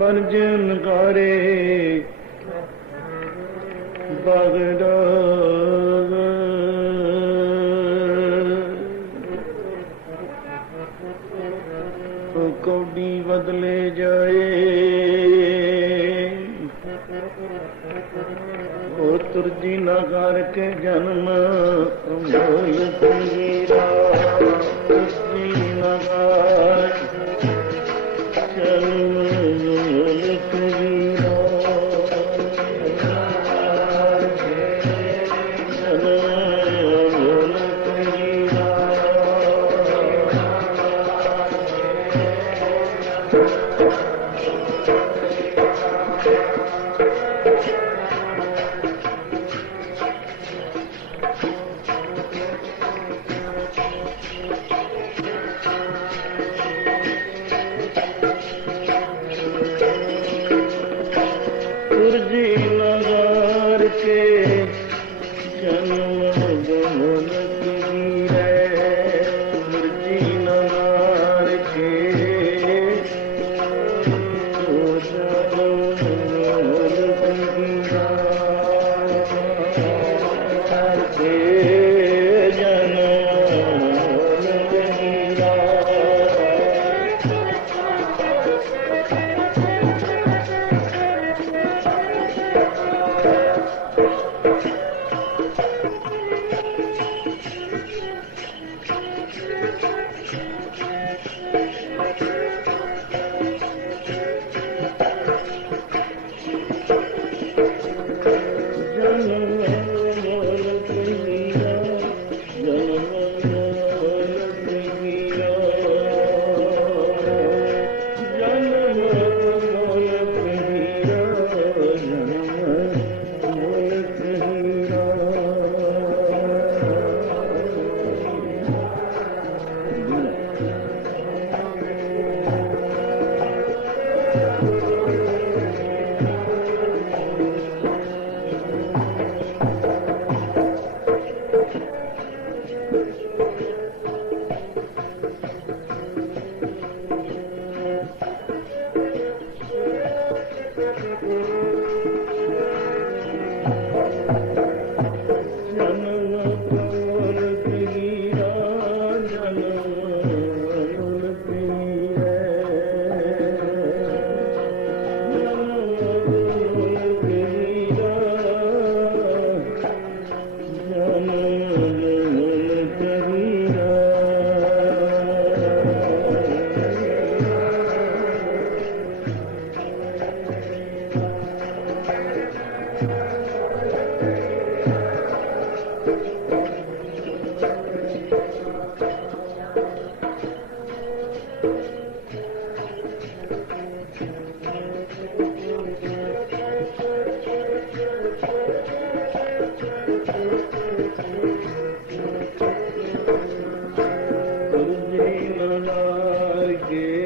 ਬਰਜਨ ਕਾਰੇ ਬਗੜਾ ਕੌਡੀ ਬਦਲੇ ਜਾਏ ਉਹ ਤੁਰਜੀ ਨਾ ਕਰਕੇ ਜਨਮ ਮੋਲ ਤੇਰਾ ਤੁਰਜੀ ਨਾ ਕਰ ਜਨਮ ਮੋਲ ਤੇਰਾ ਜਨਮ ਮੋਲ ਤੇਰਾ ਤੁਰਜੀ ਨਗਾਰ ਕੇ ਜਨਮ ਗਮਨ ਕੀਰੇ ਤੁਰਜੀ ਨਗਾਰ ਕੇ ਜਨਮ ਗਮਨ ਕੀਰਾ ਕੇ ਜਨਮ ਕੀਰਾ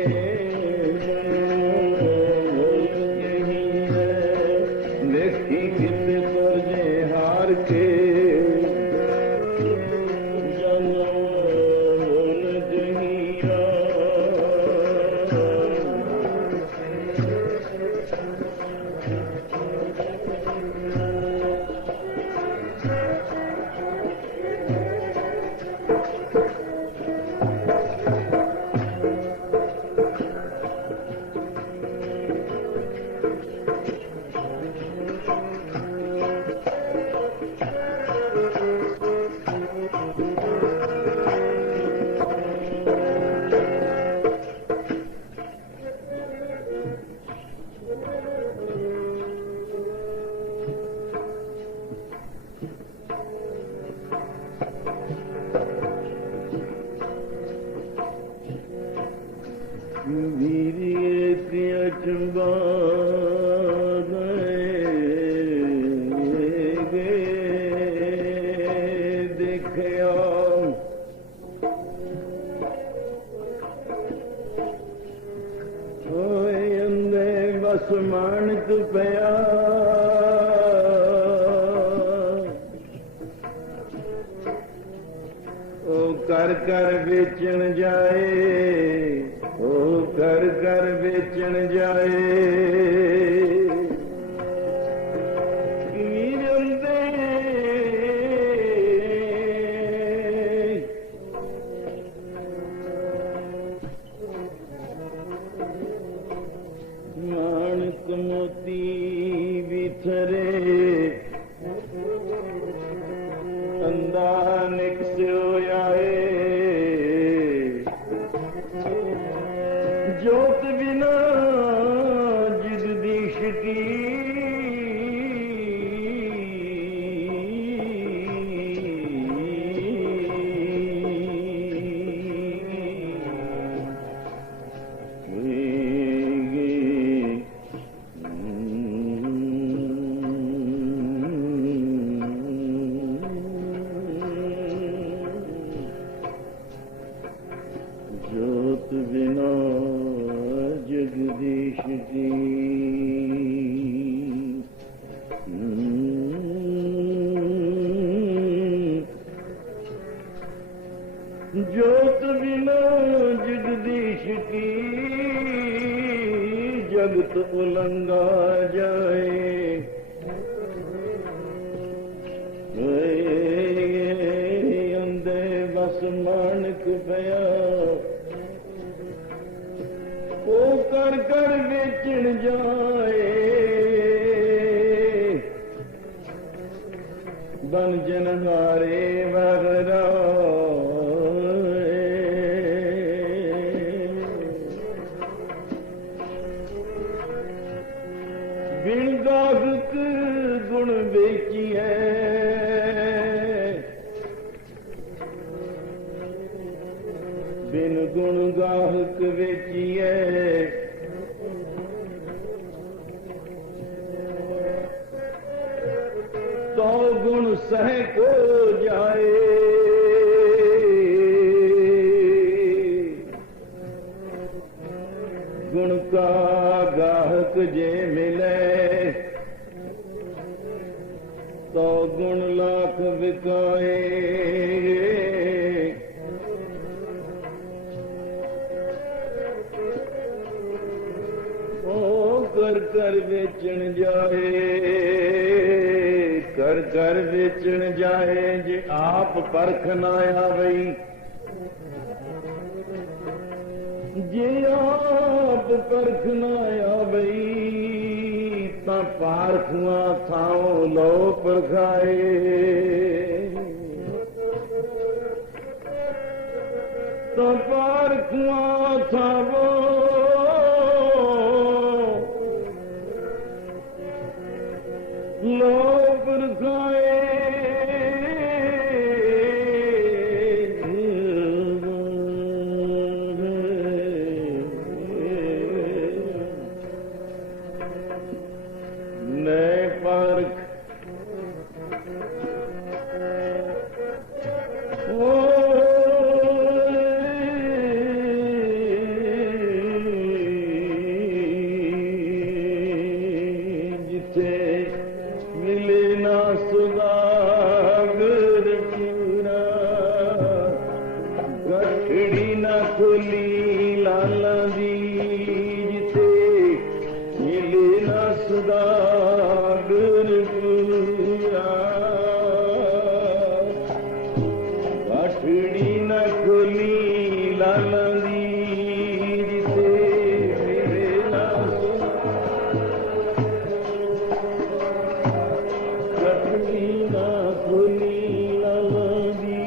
ਮਾਣਕ ਪਿਆ ਉਹ ਕਰ ਕਰ ਵੇਚਣ ਜਾਏ, ਉਹ ਕਰ ਕਰ ਵੇਚਣ ਜਾਏ। बिना जगदीश की जोत बिना जगदीश की जोत बिना जगदीश की जगत उलंगा जाए अंधे बस मानक पया वो कर कर बेचन जाए बन जनहारे वगरा बिन गाहक गुण बेचिए बिन गुण गाहक बेचिए तो गुण सह को जाए गुण का गाहक जे मिले तो गुण लाख बिकाए कर कर बेचन जाए कर कर बेचन जाए जे आप परख ना आवई जे आप परख ना आवई ता पारखुआ थाओ लो परखाए ता पारखुआ थावो लो परखाए नए परख जिथे मिले ना सुदागर पूरा गठड़ी ना खोली लाला दी जिथे मिले ना सुदागर पूरा गठड़ी ना खोली लाला दी जिथे मिले ना गठड़ी ना खोली लाला दी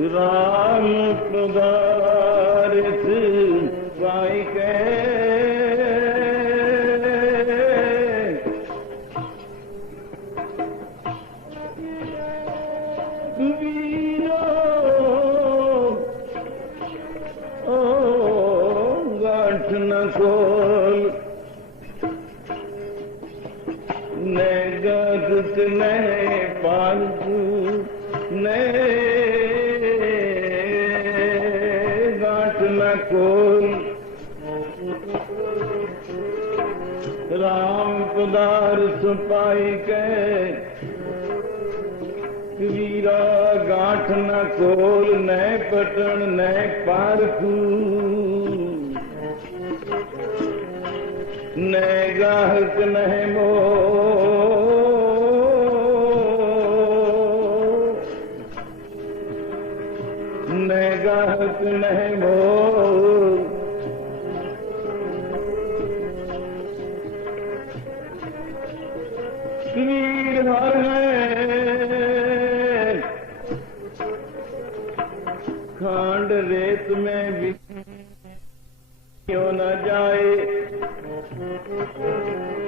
राम पदारथ पाई के वीरो गांठ न खोल न गगत न पालतू ने गांठ न कोल राम पदार सुपाई के वीरा गांठ न कोल न पटन न पारखू न गाहक न मो न गाहक न मो वीर हर खांड रेत में भी क्यों न जाए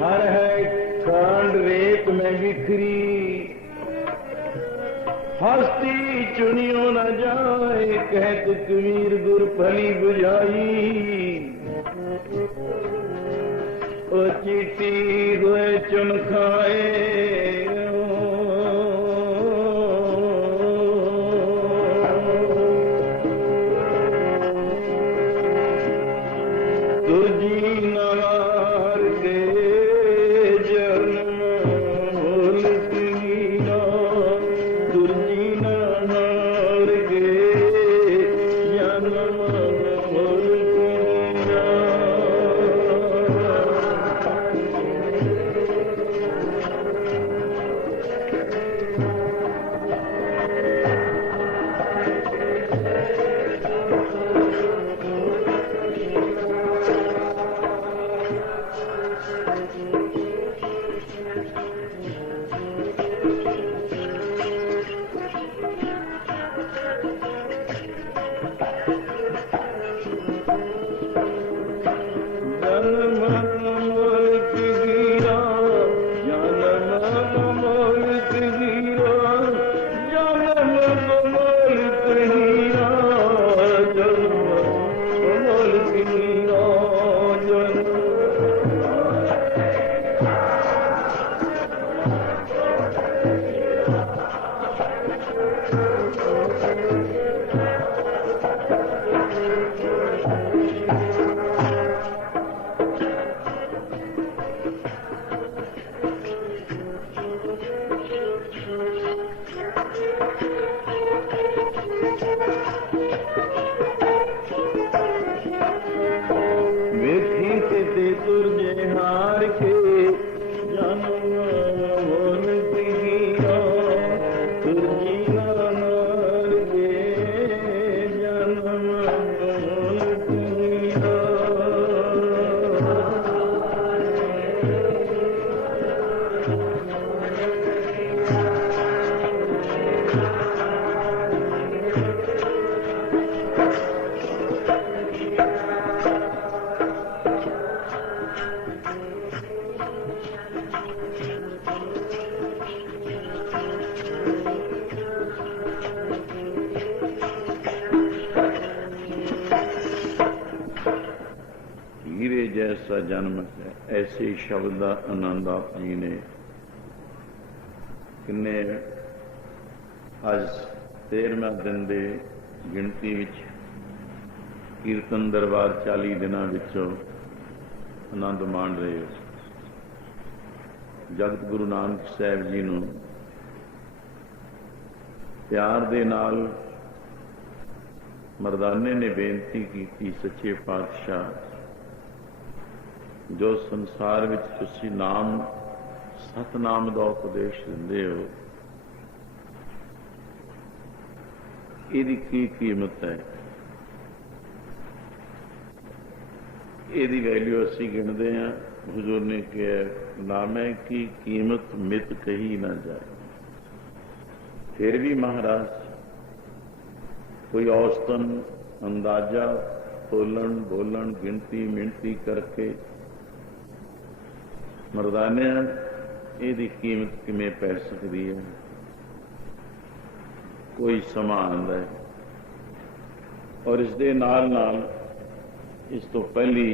हर है खांड रेत में बिखरी हस्ती चुनियों न जाए कहत कबीर गुर फली बुझाई ओ चीटी हुए चुन खाए जैसा जन्म है ऐसे शब्द का आनंद आप जी ने किन्ने अज 13वां दिन के गिणती विच कीर्तन दरबार 40 दिनों विचों आनंद माण रहे हो। जगत गुरु नानक साहब जी नूं प्यार दे नाल मरदाने ने बेनती की, सच्चे पातशाह जो संसार विच तुसी नाम सतनाम का उपदेश दिंदे हो, इहदी की कीमत है, इहदी वैल्यू असी गिणदे हां। हुजूर ने कहा नामे की कीमत मित कही ना जाए। फिर भी महाराज कोई औसतन अंदाजा तोलन बोलन गिनती मिनती करके मरदाने ਇਹਦੀ कीमत किमें पै सकती है। कोई समा आंदा है और इस दे नाल नाल इस तो पहली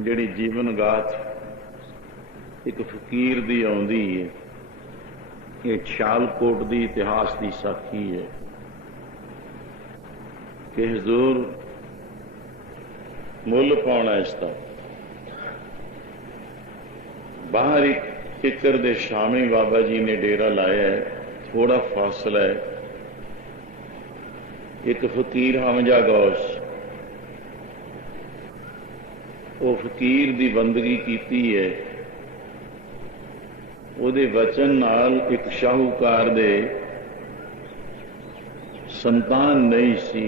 जिहड़ी जीवन गाथ एक फकीर दी आउंदी है, ये सियालकोट की इतिहास की साखी है कि हजूर मुल पाउना इसका बाहर एक किकर दे शामे बाबा जी ने डेरा लाया है, थोड़ा फासला है। एक फकीर हमजा गौश वो फकीर दी बंदगी कीती है, ਉਹਦੇ वचन नाल एक शाहूकार दे संतान नहीं सी,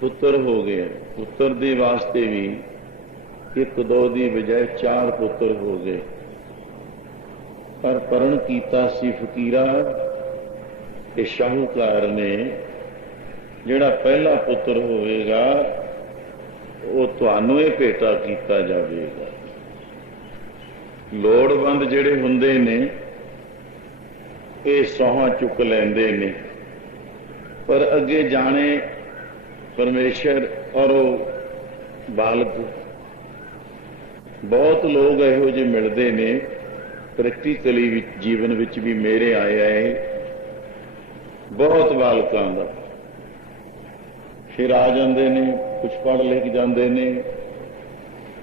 पुत्र हो गए। पुत्र दे वास्ते भी एक दो दी बजाय 4 पुत्र हो गए, पर परण कीता सी फकीरा के शाहूकार ने जिहड़ा पहला पुत्र होवेगा वो तुहानू ये भेटा कीता जावेगा। लोड़वंद जिहड़े हुंदे ने ये सौहां चुक लैंदे ने, पर अगे जाने परमेश्वर और बालक बहुत लोग इहो जिहे मिलते ने प्रैक्टिकली जीवन विच भी मेरे आया है बहुत बालकों का, फिर आ जाते ने कुछ पढ़ लिख जाते ने,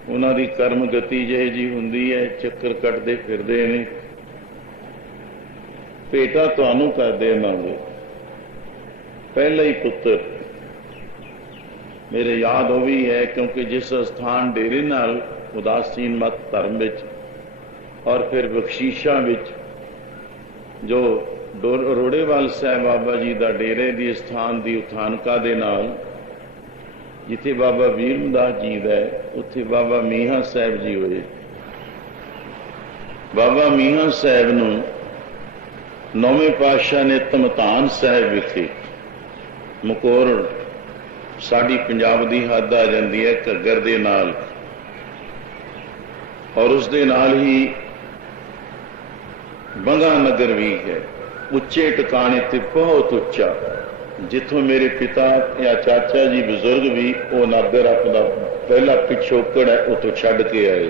उन्हां दी कर्म गति जिही जी हुंदी है, चक्कर कटते फिरदे ने। भेटा तुहानू कर देवांगे पहला ही पुत्र मेरे याद हो भी है, क्योंकि जिस स्थान डेरे नाल उदासीन मत धर्म विच और फिर बख्शीशा विच जो रोड़ेवाल साहब बाबा जी का डेरे दी स्थान की उथानका दे नाल जिथे बाबा वीरमदास जी है उत्थे बाबा मीहा साहब जी होए। बाबा मीहा साहब नूं नौवें पातशाह ने धमतान साहब विखे मकोरड़ साडी पंजाब दी हद आ जाती है घग्गर दे नाल, और उस दे नाल ही बंगा नगर भी है, उच्चे टिकाने ते बहुत उच्चा, जिथों मेरे पिता या चाचा जी बुजुर्ग भी वो नगर अपना पहला पिछोकड़ है उतो छड़ के आए।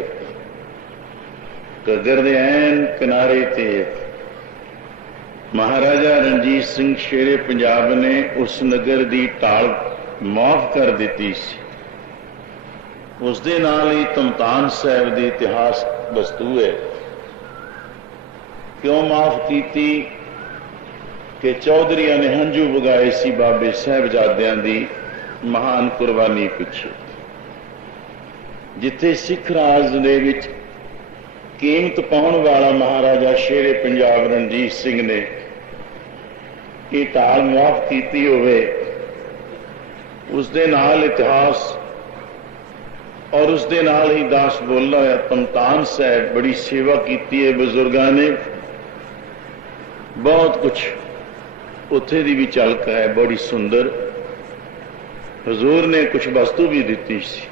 घग्गर दे ऐन किनारे ते महाराजा रणजीत सिंह शेरे पंजाब ने उस नगर की ढाल माफ कर दी सी। उस दे नाल ही धमतान साहब की इतिहास वस्तु है। क्यों माफ की कि चौधरिया ने हंझू वगाए सी बाबे साहबजादियां दी महान कुर्बानी पिछे, जिथे सिख राज दे विच कीमत पाउण वाला महाराजा शेरे पंजाब रणजीत सिंह ने ये ढाल माफ की होवे, उस दे नाल इतिहास और उस दे नाल ही दास बोलना होया धमतान साहब बड़ी सेवा की है बुजुर्गों ने, बहुत कुछ उत्थे दी भी झलक है बड़ी सुंदर। हजूर ने कुछ वस्तु भी दी सी।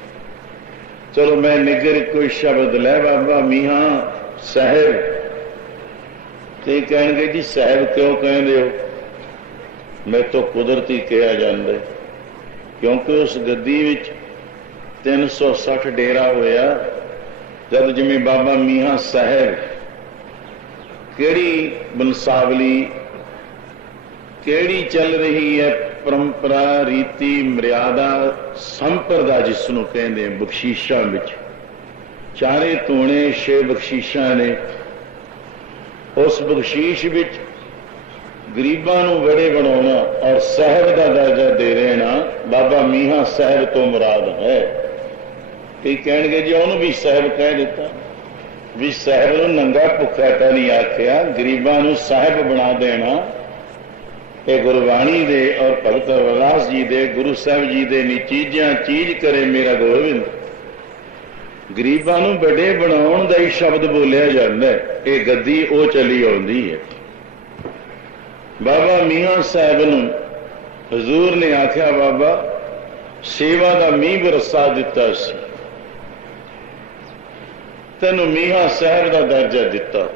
चलो मैं निगर कोई शब्द लै बाबा मीहा साहब ते कहेंगे जी साहब क्यों कहते हो, मैं तो कुदरती कहा जाता है, क्योंकि उस गद्दी विच 360 डेरा होया। जब जिमें बाबा मीहा साहब केड़ी बंसावली केड़ी चल रही है परंपरा रीति मर्यादा संप्रदा जिसनों कहते हैं बख्शीशा विच चारे तूणे 6 बख्शीशा ने, उस बख्शीश विच गरीबां नूं बड़े बनाना और साहब का दर्जा दे रहना बाबा मीहा साहब तो मुराद है। कई कहेंगे जी उन्होंने भी साहब कह दिता, भी साहब नूं नंगा भुखा तो नहीं आख्या, गरीबां नूं साहब बना देना ये गुरबाणी दे और भगत रविदास जी दे गुरु साहब जी दे नी चीज़ां चीज करे मेरा गोविंद। गरीबां नूं बड़े बनाउण दा ही शब्द बोलिया जाता है, ये गद्दी वो चली आउंदी है। बाबा मीहा साहब नूं हजूर ने आख्या बाबा सेवा का मींह बरसा दिता सी, तैनूं मीहा साहब का दर्जा दिता,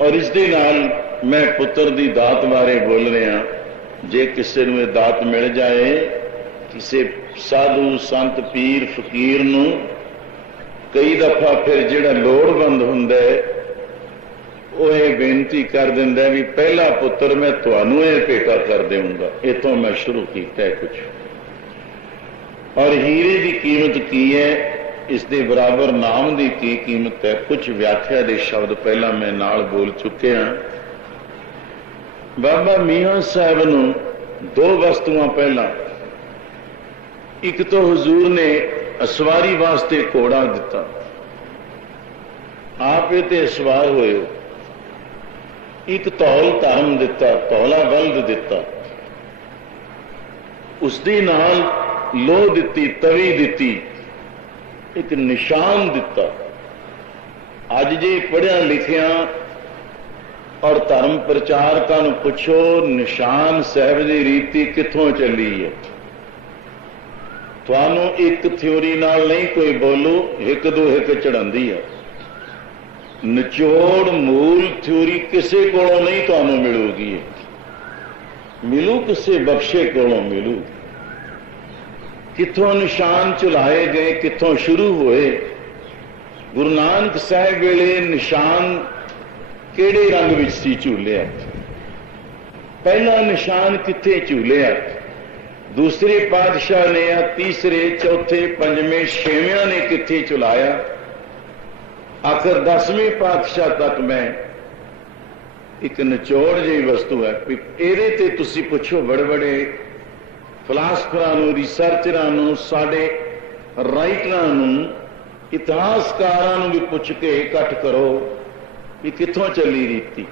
और इस दे नाल मैं पुत्र की दात बारे बोल रहा। जे किसी नूं दात मिल जाए, किसी साधु संत पीर फकीर नूं, कई दफा फिर जिहड़ा लोड़वंद हुंदा है वो ये बेनती कर दिंदा भी पहला पुत्र मैं तुहानू ये भेटा कर देऊंगा, इतों मैं शुरू किया है कुछ। और हीरे की कीमत की है, इसके बराबर नाम की की कीमत है, कुछ व्याख्या के शब्द पहला मैं नाल बोल चुके हाँ। बाबा मियां साहब नू दो वस्तुआं पहला, एक तो हुजूर ने असवारी वास्ते घोड़ा दिता, आप ये सवार होए हो। एक धौल धर्म दिता, धौला बल्द दिता, उसदी नाल लोह दिती, तवी दिती, एक निशान दिता। अज जे पढ़िया लिखिया और धर्म प्रचारकों को पुछो निशान साहब की रीति कित्थों चली है, थानू एक थ्योरी नाल नहीं कोई बोलो, एक दो एक चढ़ाती है। निचोड़ मूल थ्योरी किसी कोलों नहीं थानू मिलूगी, मिलू किसी बख्शे कोलों मिलू। कित्थों निशान चुलाए गए, कित्थों शुरू हुए। गुरु नानक साहब वेले निशान किहड़े रंग विच सी झूलिया, पहला निशान कित्थे झूलिया, दूसरे पातशाह ने या तीसरे चौथे पंजवें छेवें ने कित्थे झुलाया, आखिर 10वें पातशाह तक मैं एक निचोड़ जी वस्तु है। ਇਹਦੇ ਤੇ ਤੁਸੀਂ ਪੁੱਛੋ बड़े बड़े फिलासफरां नूं, रिसर्चरां नूं, साडे राइटरां नूं, इतिहासकारां नूं भी पुछ के इकट्ठ करो कि कित्थों चली रीति।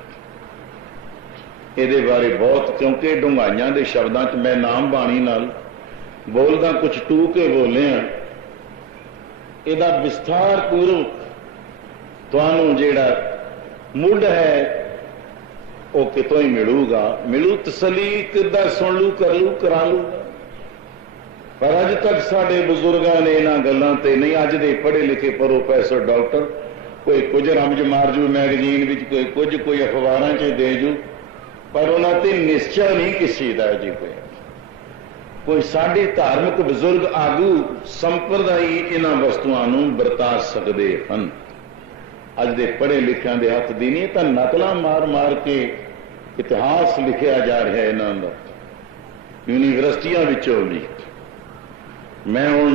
ਇਹਦੇ बारे बहुत, क्योंकि डूंघाइयां दे शब्दां च मैं नाम बाणी नाल बोलदा कुछ टू के बोले हाँ। ਇਹਦਾ विस्तार पूर्वक तुहानू जिहड़ा मुढ़ है वो कितों ही मिलूगा। मिलू तसली किदा सुन लू, कर लू, करा लूगा। पर अज तक साडे बुजुर्गों ने इन्हां गल्लां ते नहीं, अज दे पढ़े लिखे प्रोफैसर डॉक्टर कोई कुछ रमज मार जू मैगजीन विच, कोई कुछ, कोई अखबारां च दे जू, पर उन्हां ते निश्चय नहीं किसी दा जी कोई साडे धार्मिक बुजुर्ग आगू संप्रदायी इन्हां वस्तुआं नूं वरता सकदे हन। अज दे पढ़े लिखियां दे हथ दी नहीं, तां नकलां मार मार के इतिहास लिखिया जा रहा है इन्हां दा यूनिवर्सिटियां विचों भी। मैं हुण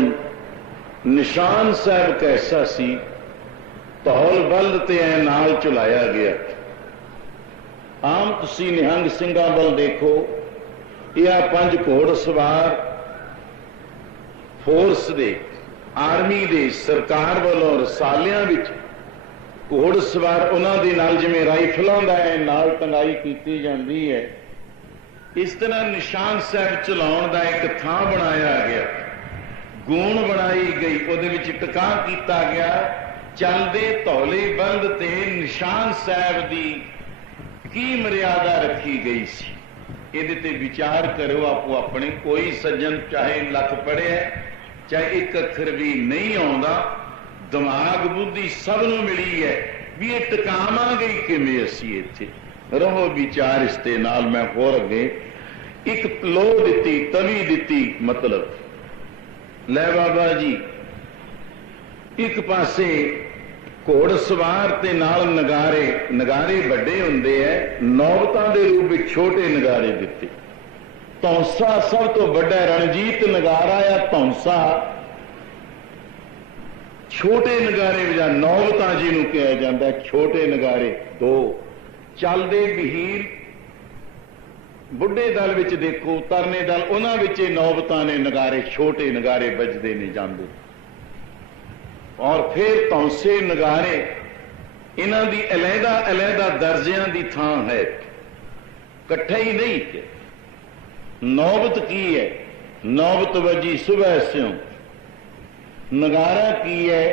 निशान साहब कैसा सी, धौल बल्द ते ऐ नाल चलाया गया। आम तुसी निहंग सिंघां वल देखो, यह 5 घोड़ सवार फोर्स दे, आर्मी दे, सरकार वालों रसालियां विच घोड़ सवार उन्हां दे नाल जिवें राइफलों दा नाल टंगाई कीती जांदी है, इस तरह निशान साहब चलाउण दा एक थां बनाया गया, गूण बनाई गई, उहदे विच टिका कीता गया। चलदे धौले बंद ते निशान साहब दी की मर्यादा रखी गई सी। ਇਹਦੇ ਤੇ विचार करो आपो अपने। कोई सज्जन चाहे लख पढ़े चाहे एक अखर भी नहीं आउंदा, दिमाग बुद्धि सब नूं मिली है भी ये टिकावांगे किवें असीं इत्थे। रहो विचार इस ते नाल। मैं होर अगे एक लोह दिती, तवी दिती, मतलब लै बाबा जी एक पासे घोड़ सवार ते नाल नगारे, नगारे वड्डे हुंदे है, नौबतां दे रूप विच छोटे नगारे दिते। धौंसा सब तो वड्डा रणजीत नगारा या धौंसा, छोटे नगारे वजा नौबतां जिहनूं कहा जांदा है, छोटे नगारे 2 चलदे बहीर। बुढ़े दल विच देखो, तरने दल, उन्हां विच नौबतां ने नगारे, छोटे नगारे बजदे नहीं जांदे। और फिर धौंसे नगारे, इन्हां दी अलहदा अलहदा दर्जियां दी थां है, कट्ठे ही नहीं है। नौबत की है, नौबत वजी सुबह स्यों, नगारा की है,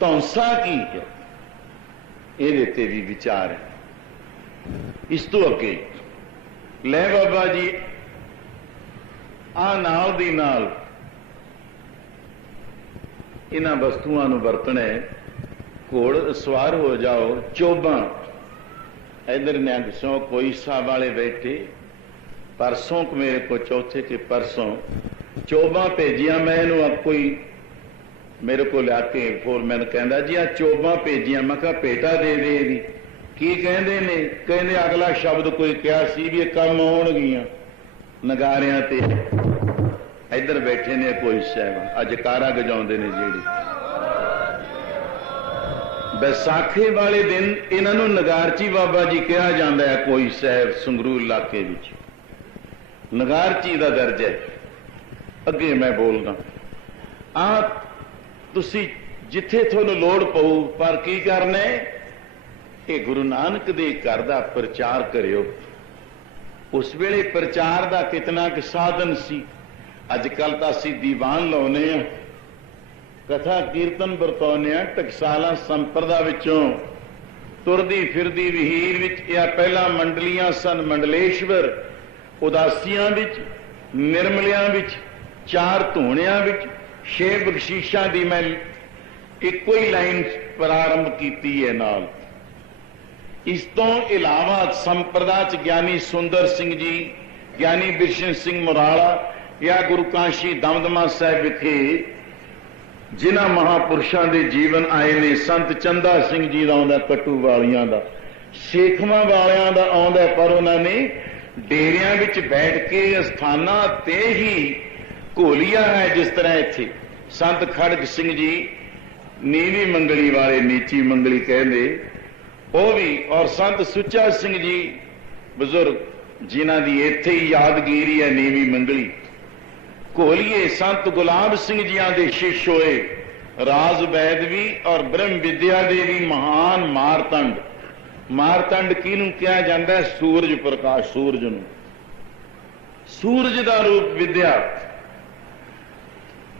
धौंसा की है। ये ते भी विचार है। इस तो अगे लै बाबा जी आ नाल दी नाल इन्हां वस्तुआं नूं वरतना है। घोड़ सवार हो जाओ, चोबां इधर निहंग सौ कोई साहब वाले बैठे, परसों मेरे को चौथे के परसों चोबां भेजियां। मैं इनू कोई मेरे को लिया के फोर मैन कहता जी आ चोबां भेजियां। मैं कहा भेटा दे दे दी की कहते ने, कहते अगला शब्द कोई कहा सी भी कम आउणगियां नगारियां ते। इधर बैठे ने कोई साहब अज कारा गजाउंदे ने जेड़ी बैसाखी वाले दिन इन्हों नगारची बाबा जी कहा जाता है। कोई साहब संगरूर इलाके विच नगारची का दर्जा है। अगे मैं बोलना आ तुसी जिथे थोनू लोड़ पऊ पर की करना है कि गुरु नानक दे घर दा प्रचार करियो। उस वेले प्रचार का कितना कि साधन सी। अजकल तो असी दीवान लाने कथा कीर्तन वरतौने टकसाला संप्रदा विचों तुरदी फिरदी वहीर विच या पहला मंडलियां सन मंडलेश्वर उदासियां विच निर्मलियां विच चार धूणियां विच छे बख्शीशां दी मैं इको ही लाइन प्रारंभ कीती है नाल। इस तो इलावा संप्रदा च ज्ञानी सुंदर सिंह जी, ज्ञानी बिशन सिंह मुराला या गुरु काशी दमदमा साहिब विखे जिन्हां महापुरुषों के जीवन आए ने। संत चंदा सिंह जी का आउंदा, कट्टू वालियां का, सेखवां वालियां का आउंदा, पर उन्होंने डेरियां विच बैठ के अस्थानां ते ही घोलिया है। जिस तरह इत्थे संत खड़ग सिंह जी नीवी मंगली वाले नीची मंगली कहते वो भी, और संत सुच्चा सिंह जी बुजुर्ग जिन्हां दी इत्थे ही यादगिरी है नीवी मंगली। घोलिए संत गुलाब सिंह जियां दे शिष्य होए राज वैदवी और ब्रह्म विद्या दे भी महान मारतंड। मारतंड किनू कहा जाता है? सूरज प्रकाश, सूरज नूं, सूरज का रूप विद्या।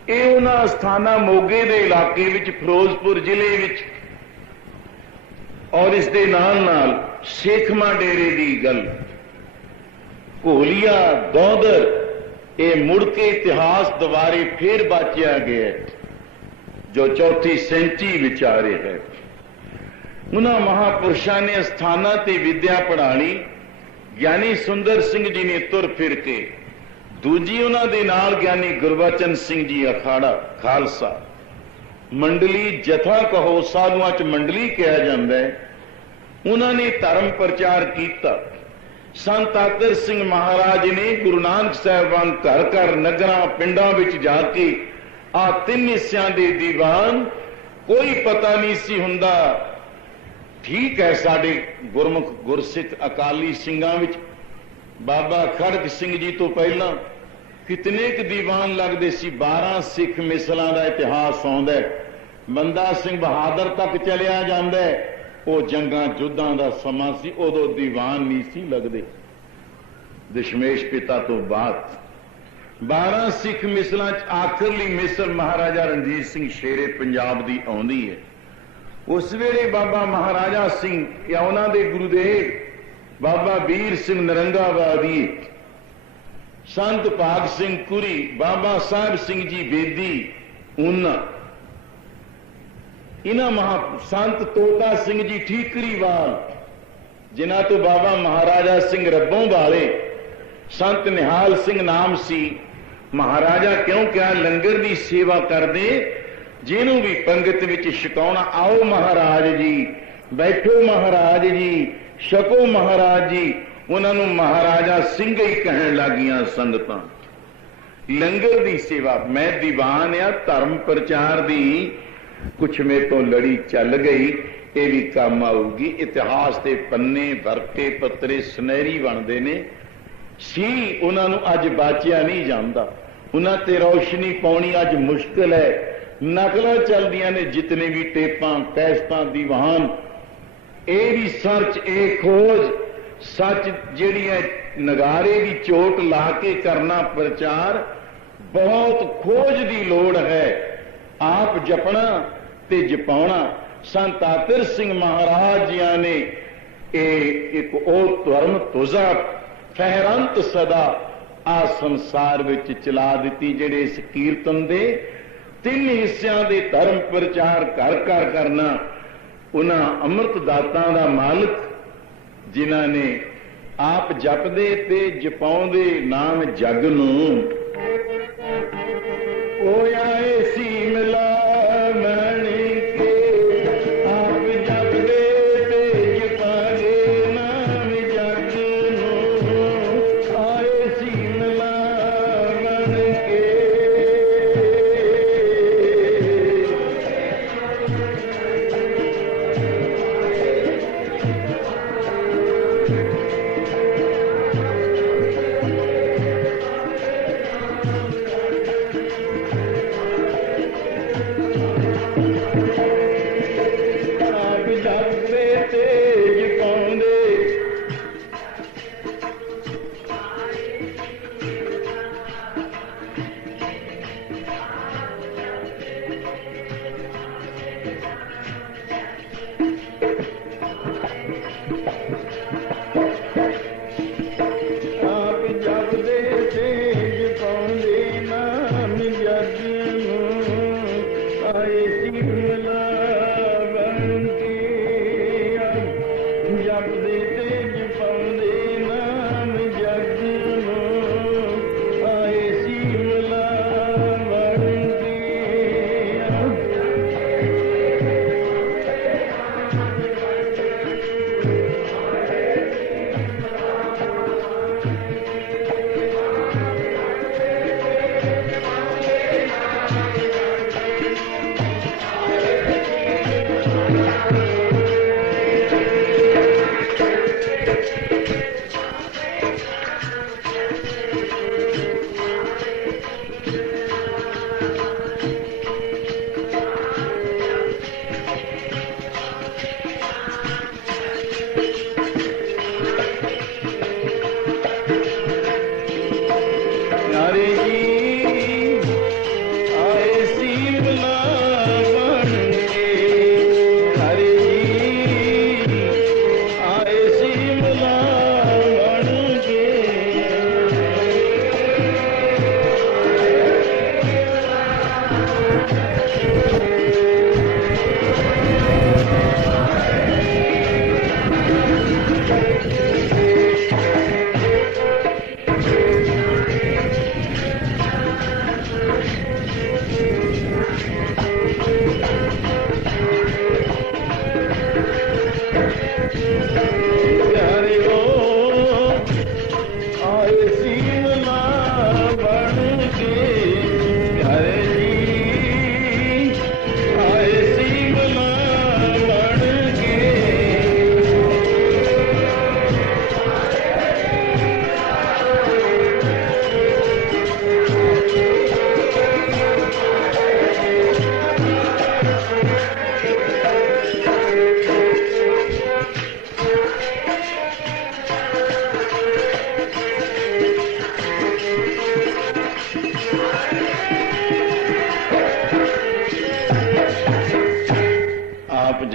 ये उन्हां स्थानां मोगे दे इलाके विच फिरोजपुर जिले विच और इस दे नाल नाल सेखमा डेरे की गल, घोलिया, दौदर, ये मुड़ के इतिहास दोबारे फिर बाचिया गया जो चौथी सेंचुरी विचारे है। उन्होंने महापुरुषों ने स्थाना ते विद्या पढ़ानी। ज्ञानी सुंदर सिंह जी ने तुर फिर के, दूजी उन्होंने नाल ज्ञानी गुरबचन सिंह जी अखाड़ा खालसा मंडली जथा कहो साधुआं च मंडली कहा जाता है। उन्होंने धर्म प्रचार किया। संत आकर सिंह महाराज ने गुरु नानक साहब वांग घर घर नगरां पिंडां विच जाके आ तीन हिस्सियां दे दीवान कोई पता नहीं सी हुंदा। ठीक है, साडे गुरमुख गुरसिख अकाली सिंघां विच बाबा खड़ग सिंह जी तो पहला कितने क दीवान लगदे सी। 12 सिख मिसलां दा इतिहास आउंदा है। बंदा सिंह बहादुर तक चलिया जांदा है। वो जंगां युद्धां दा समा सी, उदों दीवान नहीं सी लगदे। दशमेश पिता तो बाद 12 सिख मिसलां च आखिरली मिसल महाराजा रणजीत सिंह शेरे पंजाब दी आउंदी है। उस वेले बाबा महाराजा सिंह या उन्हां दे गुरुदेव बाबा वीर सिंह नरंगावादी, संत भाग सिंह कुरी, बाबा साहब सिंह जी बेदी, उन्हां इन्हां महा संत तोता सिंह जी ठीकरीवाल जिन्हां तो बाबा महाराजा सिंह रब्बों वाले, संत निहाल सिंह नाम सी। महाराजा क्यों क्या लंगर की सेवा करते, जिन्हों भी पंगत विच छकाउणा। आओ महाराज जी, बैठो महाराज जी, छको महाराज जी। उन्होंने महाराजा सिंह ही कहन लगियां संगतां। लंगर की सेवा, मैं दीवान आ धर्म प्रचार दी, कुछ मेरे तो लड़ी चल गई, ये भी काम आऊगी। इतिहास के पन्ने वरके पत्रे सुनहरी बनते ने सी, उन्होंने अज बाचिया नहीं जाता। उन्होंने ते रोशनी पाउनी अज मुश्किल है। नकलां चलदियां ने जितने भी टेपां कैसतां दीवान, ये भी सर्च ए खोज सच जिहड़ी है नगारे की चोट ला के करना प्रचार बहुत खोज की लोड़ है। आप जपना ते जपाउणा। संत आतर सिंह महाराज जियां ने एक ओ धर्म तुझा फहरंत सदा आ संसार विच चला दी। जेड़े इस कीर्तन दे 3 हिस्सियां दे धर्म प्रचार घर घर करना, उन्हां अमृत दातां दा मालिक जिन्हां ने आप जपदे ते जपाउंदे नाम जग नूं। होया ऐसी मिला मण के आप जपदे ते जपाने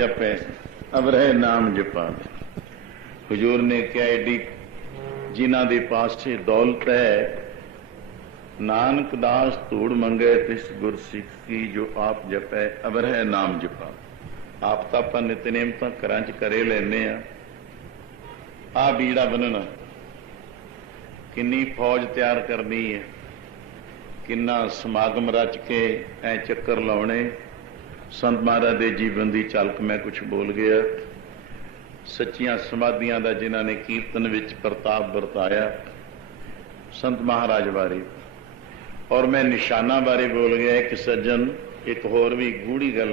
जपै अब रह नाम जपावे। हुजूर ने क्या एडी जिन्हां दे पास दौलत है, नानक दास धूड़ मंगे तिस गुर सिख की जो आप जपै अब रह नाम जपा। आप तो आप नितनेम तो घर च करे लेने आ बीड़ा बनना, किन्नी फौज तैयार करनी है, किन्ना समागम रच के ऐ चक्कर लाने। संत महाराज दे जीवन की झलक मैं कुछ बोल गया। सच्चियां समाधियां दा जिन्हां ने कीर्तन विच प्रताप वरताया संत महाराज बारे, और मैं निशाना बारे बोल गया। एक सज्जन एक होर भी गूढ़ी गल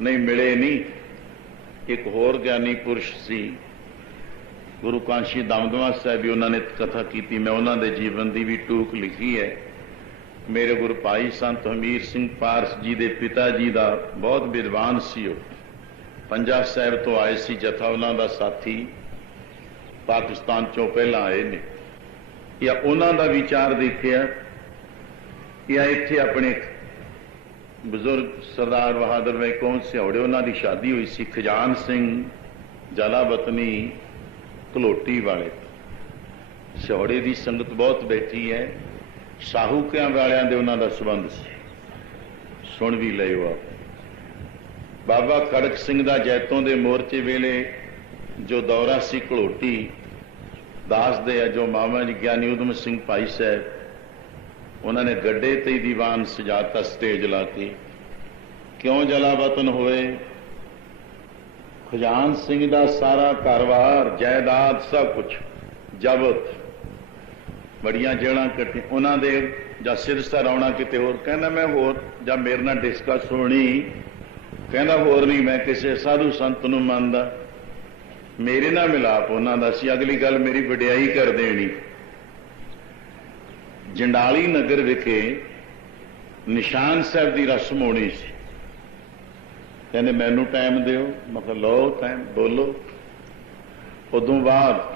नहीं मिले नहीं, एक होर ज्ञानी पुरुष सी गुरु कांशी दमदमा साहब भी उन्होंने कथा की। मैं उन्होंने जीवन की भी टूक लिखी है। मेरे गुरु भाई संत हमीर सिंह पारस जी के पिता जी का बहुत विद्वान सी, पंजाब साहब तो आए सी जथा, उन्होंने साथी पाकिस्तान चों पहला आए ने, या उन्होंने विचार देखिया या इत्थे अपने बुजुर्ग सरदार बहादुर भाई कौन सिहौड़े उन्होंने शादी हुई सी। खजान सिंह जला वतनी घलोटी वाले सिहौड़े की संगत बहुत बैठी है। साहूकियां वालियां दे उन्हां दा संबंध सी, सुन भी लियो आप। बाबा खड़क सिंह दा जैतों के मोर्चे वेले जो दौरा सी घलोटी दास दे जो मामा जी ज्ञानी उधम सिंह भाई साहब, उन्होंने गड्ढे ते दीवान सजाता स्टेज ला के। क्यों जला वतन होए? खजान सिंह का सारा कारोबार जायदाद सब कुछ जबत बड़िया जेड़ा कटी उन्होंने जा सिर सराउना किते होर कहना मैं होर जब मेरे नाल डिस्कस होनी कहना होर नहीं मैं किसी साधु संत नूं मनदा, मेरे नाल मिलाप उन्होंने सी। अगली गल मेरी वडियाई कर देनी। जंडाली नगर विखे निशान साहब की रस्म होनी सी, कहने मैनू टाइम दिओ, मैं कहा लो टाइम बोलो। उदों बाद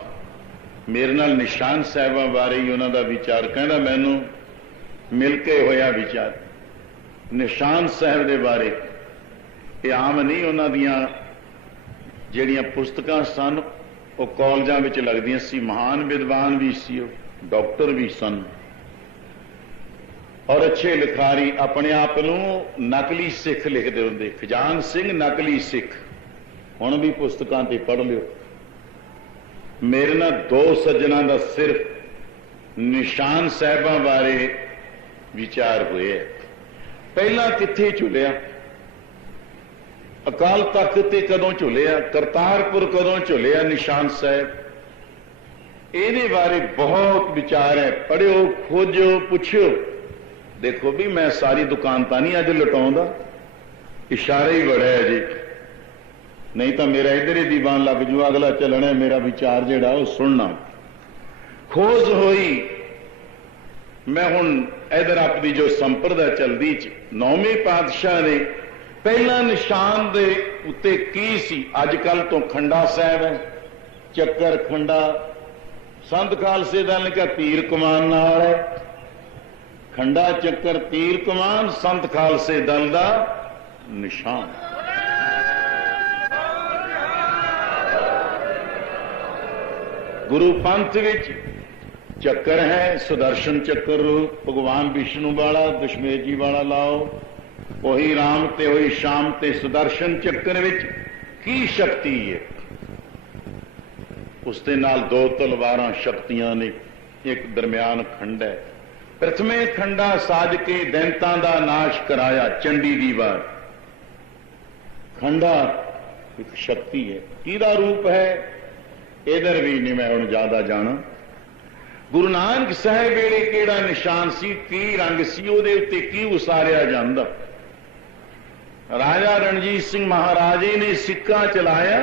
मेरे नाल निशान साहबां बारे ही उन्हों का विचार, कहना मैनू मिल के होया विचार निशान साहब के बारे। ये आम नहीं, उन्होंने ਜਿਹੜੀਆਂ पुस्तकां सन वो कॉलेजां विच लगदियां सी। महान विद्वान भी सी, डॉक्टर भी सन और अच्छे लिखारी। अपने आप नूं नकली सिख लिखते होंदे, खजान सिंह नकली सिख। हुण भी पुस्तकां ते पढ़ लियो। मेरे नाल दो सज्जनां दा सिर्फ निशान साहिबां बारे विचार हुए। पहला कित्थे झुलिया? अकाल तख्त ते कदों झुलिया? करतारपुर कदों झुलिया निशान साहब? ਇਹਦੇ बारे बहुत विचार है। पढ़ियो, खोजो, पुछो। देखो भी मैं सारी दुकान तो नहीं अज लटाउंदा, इशारे ही बड़ा है जी, नहीं तो मेरा इधर ही दीवान लग जू। अगला चलना है मेरा विचार जेड़ा वो सुनना। खोज होई। मैं हुण इधर अपनी जो संप्रदा चलदी 9वें पातशाह ने पहला निशान दे उत्ते की सी? अजकल तो खंडा साहब है, चक्कर खंडा। संत खालसे दल का तीर कमान नाल है। खंडा चक्कर तीर कमान संत खालसे दल का निशान। गुरु पंथ विच चक्कर है, सुदर्शन चक्कर रूप भगवान विष्णु वाला, दशमेश जी वाला लाओ, वही राम ते वही शाम ते। सुदर्शन चक्कर विच की शक्ति है? उसके नाल दो तलवारां शक्तियां ने, एक दरम्यान खंड है। प्रथमे खंडा साज के दैंतां दा नाश कराया, चंडी दी वार। खंडा एक शक्ति है। किहदा रूप है? इधर भी नहीं मैं हुण ज्यादा जाना। गुरु नानक साहब वेले किहड़ा निशान सी, की रंग सी, उहदे उत्ते की उसारिया जांदा? राजा रणजीत सिंह महाराजे ने सिक्का चलाया।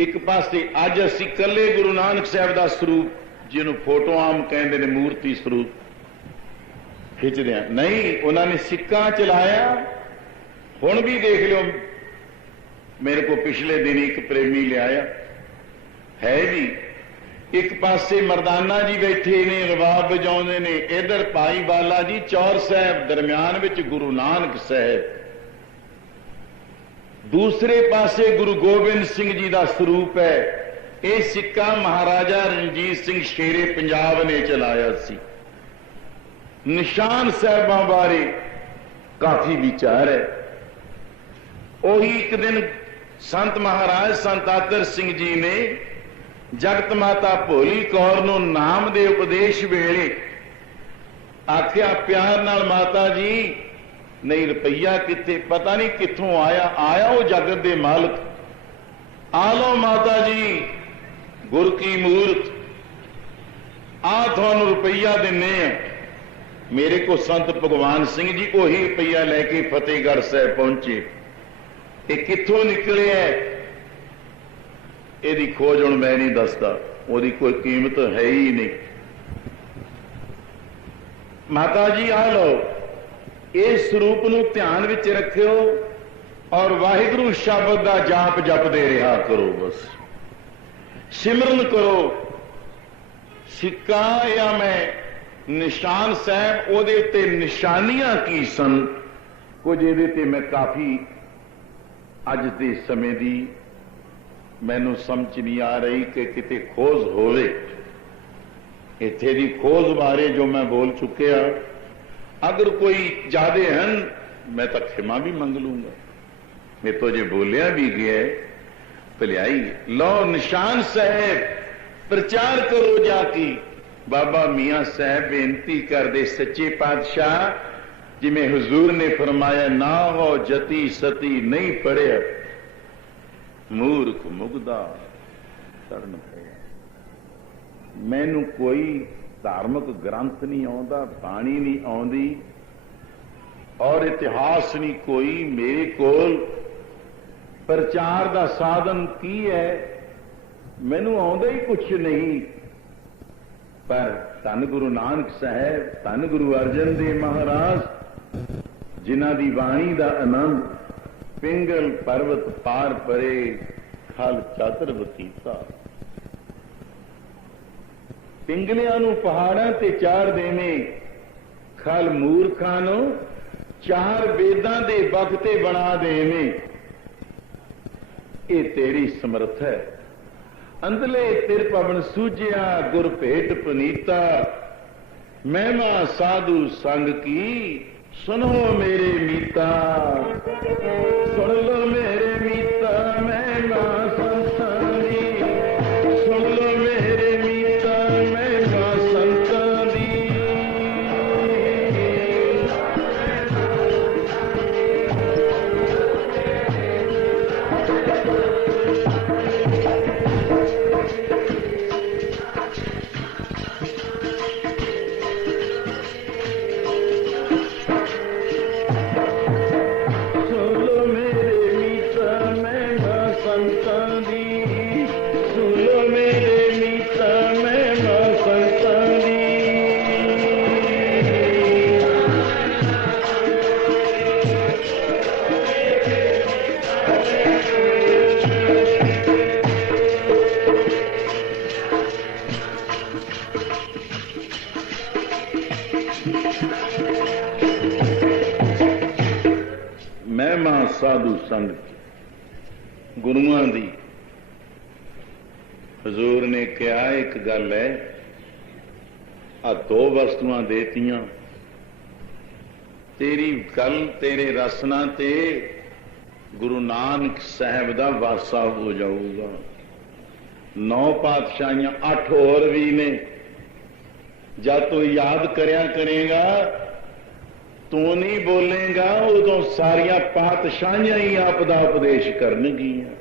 एक पासे अज असी कले गुरु नानक साहब का स्वरूप, जिन्हों फोटो आम कहते हैं मूर्ति स्वरूप खिंचते हैं, नहीं, उन्होंने सिक्का चलाया। हुण भी देख लो, मेरे को पिछले दिन एक प्रेमी लिया है भी। एक पासे मरदाना जी बैठे ने, रबाब बजाउंदे ने, इधर भाई बाला जी चौर साहब, दरम्यान विच गुरु नानक साहब। दूसरे पासे गुरु गोबिंद सिंह जी का स्वरूप है। यह सिक्का महाराजा रणजीत सिंह शेरे पंजाब ने चलाया सी। निशान साहिबां बारे काफी विचार है। ਉਹੀ एक दिन संत महाराज संत आदर सिंह जी ने जगत माता भोली कौर नूं नाम दे उपदेश वेले आख्या प्यार नाल माता जी नहीं रुपया किते पता नहीं कित्थों आया वो जगत दे मालक आ लो माता जी गुर की मूर्त आ थानू रुपया दिने मेरे को संत भगवान सिंह जी वही रुपया लैके फतेहगढ़ साहब पहुंचे। ये कित्थों निकले है यदी खोज हुण मैं नहीं दसदा, ओदी कोई कीमत है ही नहीं। माता जी आ लो इस रूप नूं ध्यान विच रखियो और वाहिगुरू शब्द का जाप जपदे रहा करो। बस सिमरन करो। सिक्का या मैं निशान साहब ओदे ते निशानियां की सन कुछ इहदे ते मैं काफी अज दे समय दी मैनू समझ नहीं आ रही कि किते खोज होवे। इत्थे दी खोज बारे जो मैं बोल चुके अगर कोई ज्यादा हैं मैं तो क्षमा भी मंग लूंगा। मैं तो जे बोलिया भी गया भलियाई। लो निशान साहब प्रचार करो जाके। बाबा मियां साहब बेनती कर दे सच्चे पातशाह जिमें हुजूर ने फरमाया ना हो जती सती नहीं पढ़िया मूर्ख मुगदा शरण है। मैनू कोई धार्मिक ग्रंथ नहीं आउंदा, बाणी नहीं आउंदी और इतिहास नहीं कोई। मेरे कोल प्रचार का साधन की है मैनू आउंदा ही कुछ नहीं। पर धन गुरु नानक साहब धन गुरु अर्जन देव महाराज जिन्हां दी बाणी दा आनंद पिंगल पर्वत पार परे खल चातर बतीता। पिंगलियां नूं पहाड़ां ते चार देवे खल मूर्खां नूं चार वेदां दे बखते बना देवे। ये तेरी समर्थ है। अंदले तिर पवन सूझिया गुर भेट पुनीता। महिमा साधु संग की सुनो मेरे मीता। सुन लो मेरे मीता महिमा संतां दी। सुन लो मेरे मीता महिमा संतां दी। महिमा साधु संग गुरुआं दी। हजूर ने कहा एक गल है आ दो वस्तुआं देतियां तेरी गल तेरे रसना ते गुरु नानक साहब दा वासा हो जाऊगा। 9 पातशाहियां 8 और भी ने जब तू याद करया करेगा तू नहीं बोलेगा उदों सारिया पातशाहियां ही आपदा उपदेश करनगियां।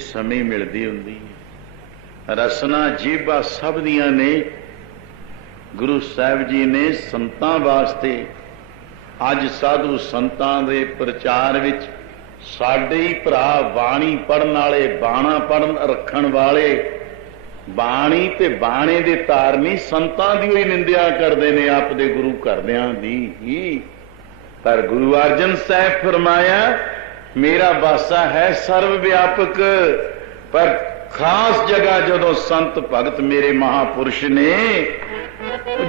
समय मिलती होंगी। रसना जीभा सब दियां ने। गुरु साहब जी ने संतां वास्ते अज साधु संतां दे प्रचार विच साडे ही भरा बाणी पढ़न वाले, बाणा पढ़न रखण वाले, बाणी ते बाणे दे तारनी संतां दी ही निंदिया करदे ने, आप दे गुरु घरदियां दी ही। पर गुरु अर्जन साहब फरमाया मेरा वासा है सर्व व्यापक। पर खास जगह जदों संत भगत मेरे महापुरुष ने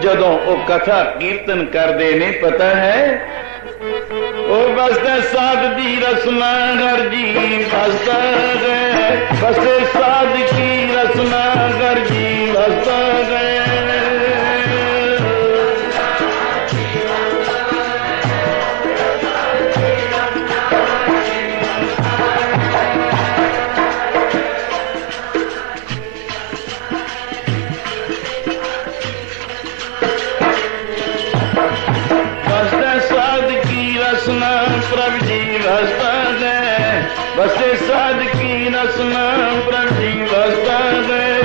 जदों वो कथा कीर्तन करते ने, पता है ओ बसदा साध दी रसना घर जी बसदा गए, बसे साध की रसना घर जी बसदा गए। बसे साध की रसना प्रभु जी बसता गए।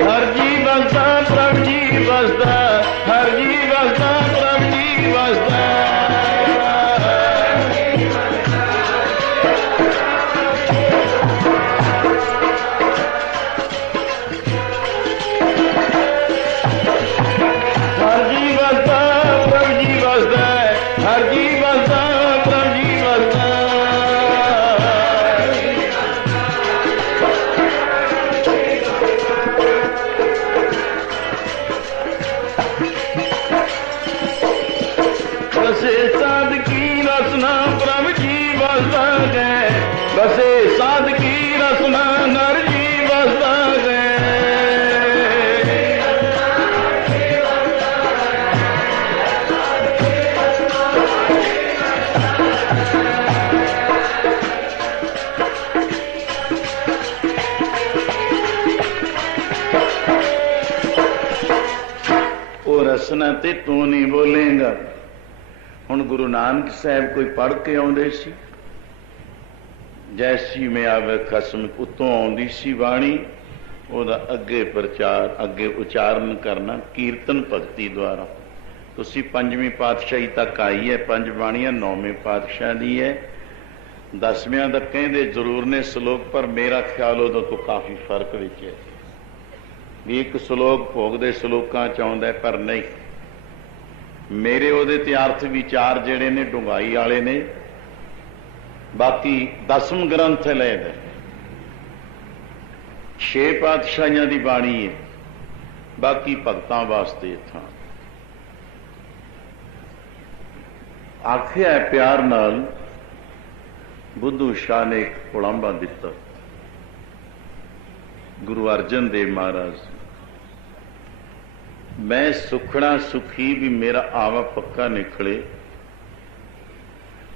हर जी बसता प्रभु जी बसता, हर जी बसता प्रभु जी बसता। बसे साध की रसना नर जी बसदा गए। वो रसना ते तू नहीं बोलेगा। हुण गुरु नानक साहब कोई पढ़ के आउंदे सी, जैसी में आवे खसम उत्तों आउंदी सी बाणी, ओदा अगे प्रचार अगे उचारण करना कीर्तन भगती द्वारा। तुसी पंजवीं पातशाही तक आई है, पंज बाणियां नौवें पातशाह दी है। दसवियां तक कहते जरूर ने श्लोक, पर मेरा ख्याल उदों तो काफ़ी फर्क विच है भी एक श्लोक भोग दे श्लोकां च आउंदा है, पर नहीं मेरे उहदे ते अर्थ विचार जिहड़े ने डुंगाई वाले ने। बाकी 10वां ग्रंथ है ले 6 पातशाहियां दी बाणी है, बाकी भगतां वास्ते इत्थां आखिया प्यार नाल बुद्धू शाह ने एक उलांभा दिता। गुरु अर्जन देव महाराज, मैं सुखना सुखी भी मेरा आवा पक्का निकले।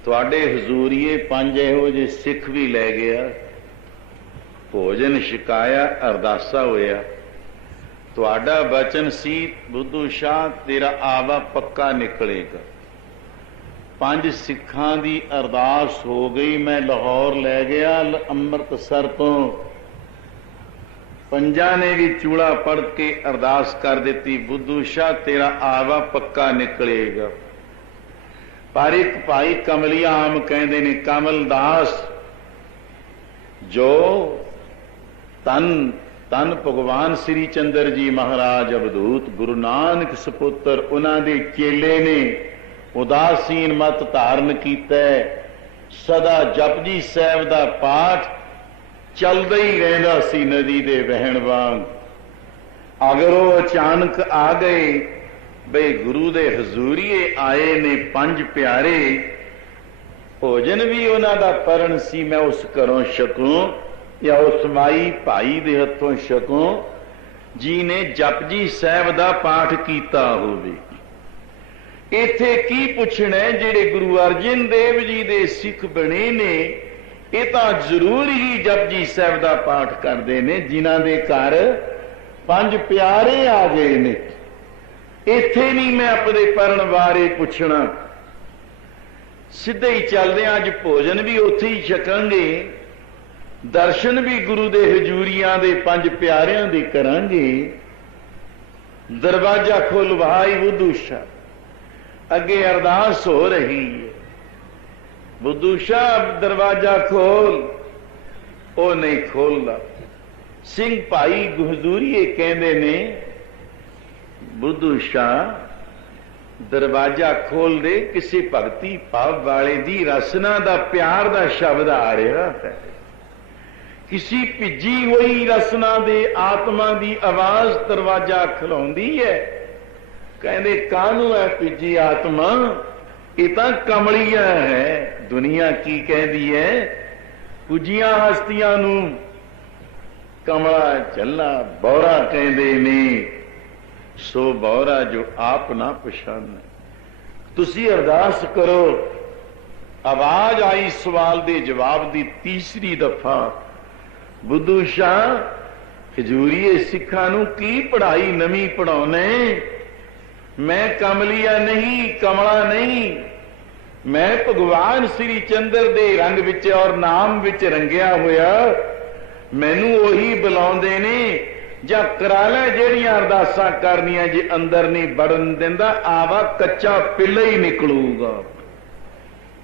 तुहाडे हजूरीए 5 इहो जे सिख भी लै गया, भोजन छकाया, अरदासा होया। तुहाडा वचन सी बुद्धू शाह तेरा आवा पक्का निकलेगा। 5 सिखां दी अरदास हो गई, मैं लाहौर लै गया अमृतसर तो। 5 ने भी चूड़ा पढ़ के अरदास कर दी, बुद्धू शाह तेरा आवा पक्का निकलेगा। पर एक भाई कमलिया आम कहते ने, कमलदास जो तन तन भगवान श्री चंद्र जी महाराज अवधूत गुरु नानक सपुत्र उन्हां दे चेले ने उदासीन मत धारण कीता, सदा जपजी साहब दा पाठ चलदा ही रहिंदा सी नदी दे वहण वांग। अगर वो अचानक आ गए बई गुरु दे हजूरीए आए ने 5 प्यारे, भोजन भी उन्हां दा परण सी, मैं उस घरों छकूं या उस माई भाई दे हथों छकूं जी ने जपजी साहब दा पाठ कीता होवे। इत्थे की पुछना है, जेड़े गुरु अर्जन देव जी दे सिख बने ने ये तो जरूर ही जपजी साहब का पाठ करते ने, जिन्हां दे घर 5 प्यारे आ गए ने। इत्थे नहीं मैं अपने पढ़न बारे पुछना, सीधे ही चलते हैं। अज भोजन भी उत्थे ही छकांगे, दर्शन भी गुरु दे हजूरियां दे 5 प्यारियां दे करांगे। दरवाजा खोल भाई बुद्धू शाह, अगे अरदास हो रही है। बुद्धू शाह दरवाजा खोल, ओ नहीं खोलदा। सिंह भाई हजूरीए कहते ने बुद्धू शाह दरवाजा खोल दे, किसी भगती भाव वाले दी रसना दा प्यार दा शब्द आ रहा है। किसी भिजी हुई रसना दे आत्मा दी आवाज दरवाजा खिलाउंदी है। कहते कानू है भिजी आत्मा, ये तो कमलिया है। दुनिया की कहती है, पुजिया हस्तियां नू कमला चला बौरा कहते ने, सो बौरा जो आप ना पछाने। तुसी अरदास करो। आवाज आई सवाल दे जवाब दी तीसरी दफा। बुद्धू शाह हजूरीए सिखा नू की पढ़ाई नवी पढ़ाने? मैं कमलिया नहीं, कमला नहीं, मैं भगवान श्री चंद्र दे रंग विच और नाम विच रंगिया होया। मैनू ओही बुलाउंदे ने। जा करा लै जेड़ियां अरदासां करनियां, जे अंदर नहीं बढ़न दिंदा आवा कच्चा पिल्ला ही निकलूगा।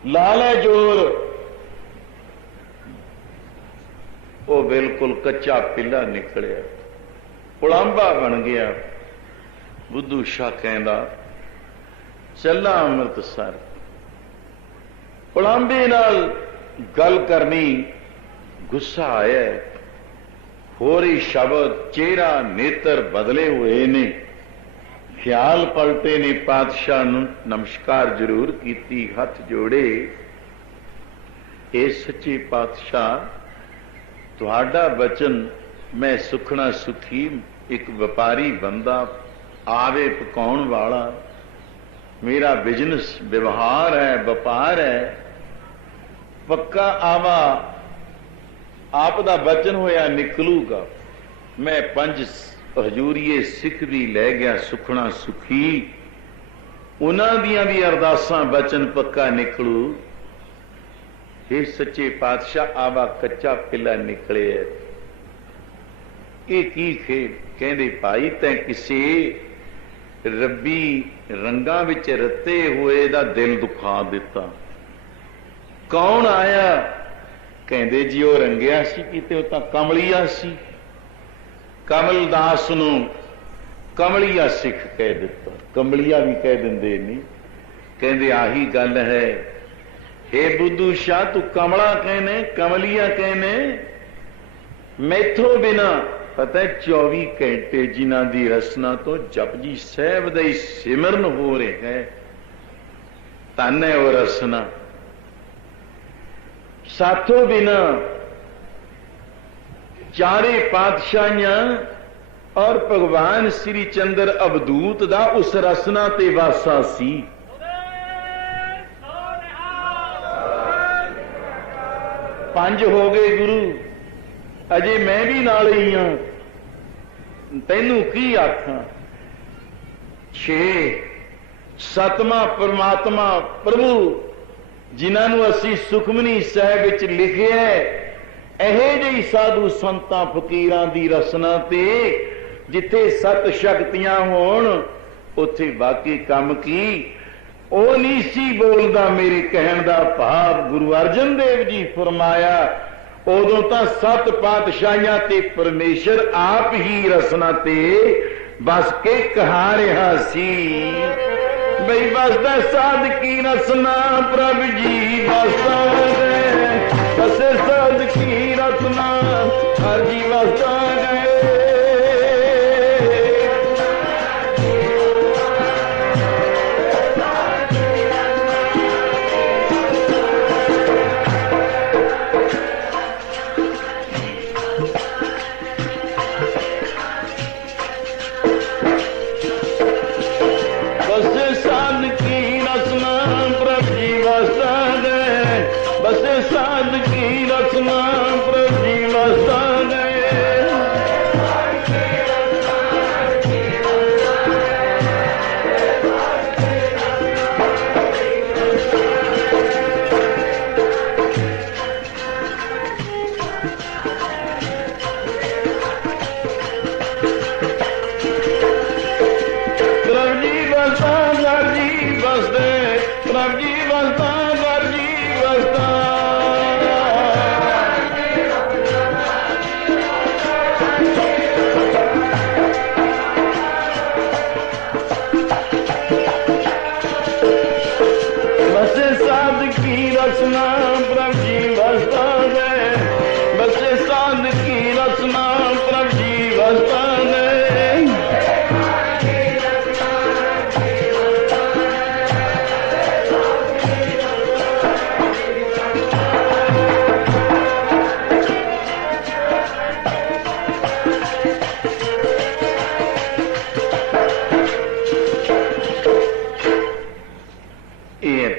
ला लै जोर, वो बिल्कुल कच्चा पिल्ला निकलिया, उलांबा बन गया। बुद्धू शाह कहंदा चला अमृतसर। उलांबे नाल गल करनी गुस्सा आया। होर ही शब्द, चेहरा नेत्र बदले हुए ने। ख्याल पलटे ने। पातशाह नूं नमस्कार जरूर कीती, हथ जोड़े। ए सच्चे पातशाह, तुहाडा वचन मैं सुखना सुखी एक व्यापारी बंदा, आवे पकाउण वाला, मेरा बिजनेस व्यवहार है, व्यापार है, पक्का आवा आप दा वचन होया निकलूगा। मैं 5 हजूरीए सिख भी लै गया सुखना सुखी, उन्हां दियां भी अरदासां वचन पक्का निकलू। हे सच्चे पातशाह, आवा कच्चा पिल्ला निकले। ये की खेल? कहंदे भाई तैं किसे रब्बी रंगा विच रते हुए दा दिल दुखा दिता। कौन आया? कहंदे जी वो रंगिया सी किते, वो कमलिया सी। कमलदास नूं कमलिया सिख कह दिता, कमलिया भी कह दिंदे नहीं। कहंदे आही गल है। हे बुद्धू शाह, तू कमला कहने कमलिया कहने? मैथों बिना पता है 24 घंटे जिन्हां दी रसना तो जपजी साहब दा ही सिमरन हो रहा है। धन है वो रसना। साथों बिना चारे पातशाहियां और भगवान श्री चंद्र अवधूत दा उस रसना ते वासा सी। पंज हो गए गुरु, अजे मैं भी नाल ही हां, तैनू की आखां। 6 सतवां परमात्मा प्रभु जिन्होंने असी सुखमनी साहिब विच लिखिया है, एहे जी साधु संतां फकीरां दी रसना ते जिथे 7 शक्तियां होण उथे बाकी काम की। ओ नहीं सी बोलदा मेरे कहण दा भाव। गुरु अर्जन देव जी फरमाया उदों तां 7 पातशाहियां ते परमेश्वर आप ही रसना ते बस के कहा रहा सी। बई बसदा साध की रसना प्रभ जी बसदा है, बसे साध की रसना हर जी बसदा है। बसे साध की साध की रचना प्रभु जी वसा गए। प्रभु जी वसा घर जी वसदे, प्रभु जी वसदा घर जी वसदा। बसे साध की रचना प्रभु जी वसदा गए, बसे साध की रचना प्रभु जी वसदा गए।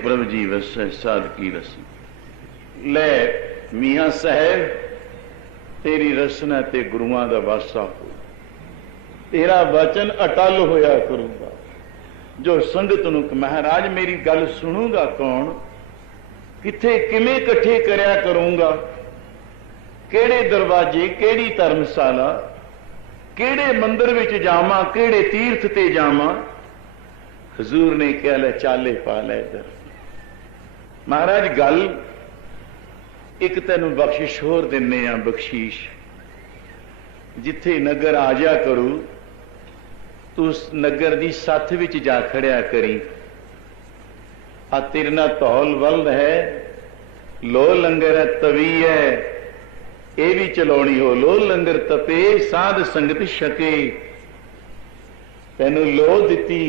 प्रभु जी वसै साध की रसना। ले मियाँ साहब तेरी रसना ते गुरुआं दा वासा हो, तेरा वचन अटल होया करूंगा। जो संगत नूं महाराज मेरी गल सुनूगा कौन, किथे किवें इकट्ठे करया करूंगा, केड़े दरवाजे केड़ी धर्मशाला, केड़े मंदिर विच जावां, केड़े तीर्थ ते जावां। हजूर ने कहा ले चाले पा ले इधर। महाराज गल एक तेनू बख्शिश होर दिन्ने आ, बख्शीश जिथे नगर आ जा करू तू उस नगर दी सथ विच जा खड़िया करी। आ तेरे नाल धौल वल्द है, लो लंगर है, तवी है, ये भी चलाउणी हो। लो लंगर तपे साध संगत छके, तेनू लो दिती,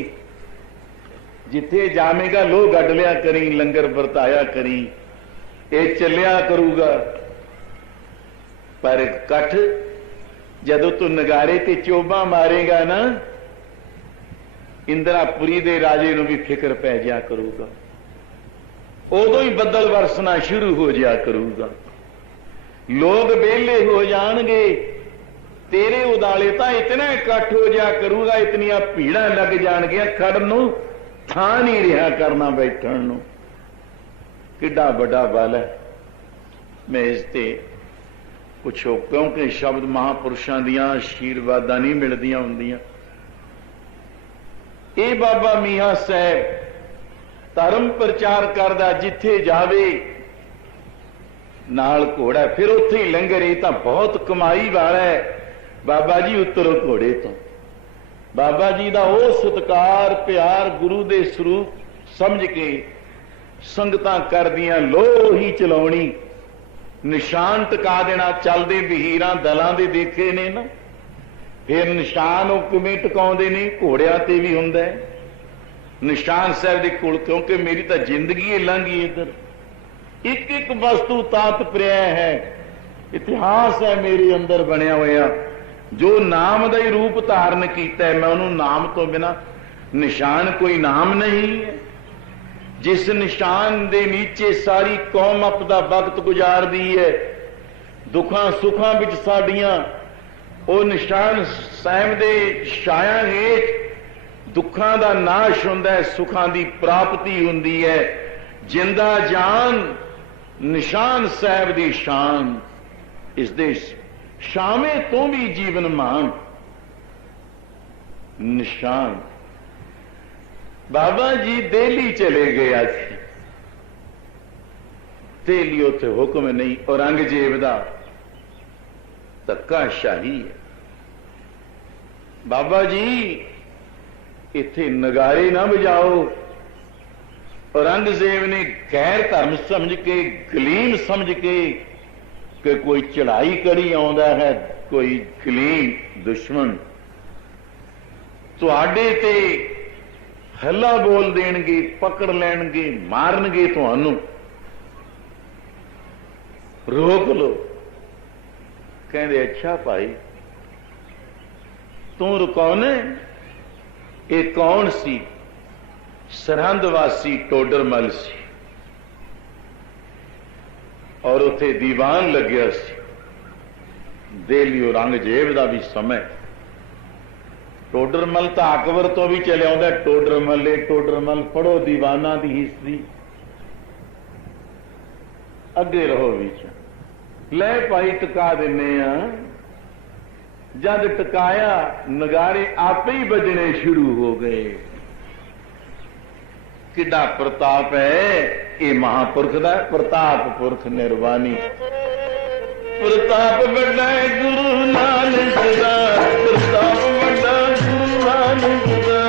जिथे जावेगा लो गड लिया करी, लंगर वरताया करी, ये चलिया करूगा। पर कठ जदों तू नगारे ते चोबा मारेगा ना, इंदिरापुरी दे राजे नूं भी फिक्र पै जा करूगा। उदों ही बदल वरसना शुरू हो जा करूगा। लोग बेले हो जाणगे, तेरे उदाले तां इतना इकट्ठ हो जा करूगा, इतनियां भीड़ां लग जाणगियां, खड़न नूं थां नहीं रहा करना, बैठण नूं। किड्डा बड़ा बल है। मैं इसते पुछो, क्योंकि शब्द महापुरुषां दियां आशीर्वादां नहीं मिलदियां हुंदियां। ये बाबा मियाँ साहब धर्म प्रचार करदा, जिथे जावे नाल घोड़ा, फिर उत्थे ही लंगर। ये तां बहुत कमाई वाला है। बाबा जी उतरो घोड़े तो। बाबा जी का वो सत्कार प्यार गुरु दे स्वरूप समझ के संगतां करदियां लो ही चलाउणी, निशान टका देना। चलदे बहीरां दलां दे देखे ने ना, फिर निशान वो किवें टकाउंदे ने, घोड़ियां ते भी हुंदा है निशान साहब दे कोल। क्योंकि मेरी तो जिंदगी ही लंघी इधर, एक एक वस्तु तात प्रिया है, इतिहास है मेरे अंदर बनिया होया। जो नाम का ही रूप धारण किया है, मैं उन्होंने नाम तो बिना, निशान कोई नाम नहीं है। जिस निशान दे नीचे सारी कौम अपना वक्त गुजारदी है, दुखां सुखां विच साडियां, वो निशान साहब दे छाया हेठ दुखां दा नाश हुंदा है, सुखां दी प्राप्ति हुंदी है। जिंदा जान निशान साहब दी शान, इस देश शामे तो भी जीवन मान। निशान बाबा जी दिल्ली चले गए थे, दिल्ली उत्थे हुक्म नहीं, औरंगजेब दा धक्काशाही है। बाबा जी इत्थे नगारे ना बजाओ। औरंगजेब ने गैर धर्म समझ के, गलीम समझ के कि कोई चढ़ाई करी आउंदा है, कोई गलीम दुश्मन तुहाडे ते हल्ला बोल देणगे, पकड़ लैणगे, मारनगे, तुहानू रोक लो। कहंदे अच्छा भाई तू रुकाउने। ये कौन सी? सरहंद वासी टोडरमल सी। और उत्थे दीवान लग्या सी। देलियो औरंगजेब का भी समय। टोडरमल तो अकबर तो भी चले आंदा, टोडरमल पढ़ो दीवाना की हिस्ट्री। अगे रहो बीच ले भाई टका दिने आ। जद टकाया नगारे आपे ही बजने शुरू हो गए। किड्डा प्रताप है ये महापुरख दा, प्रताप पुरख निर्वाणी। प्रताप बड़ा गुरु नानक दा, प्रताप बड़ा गुरु नानक दा।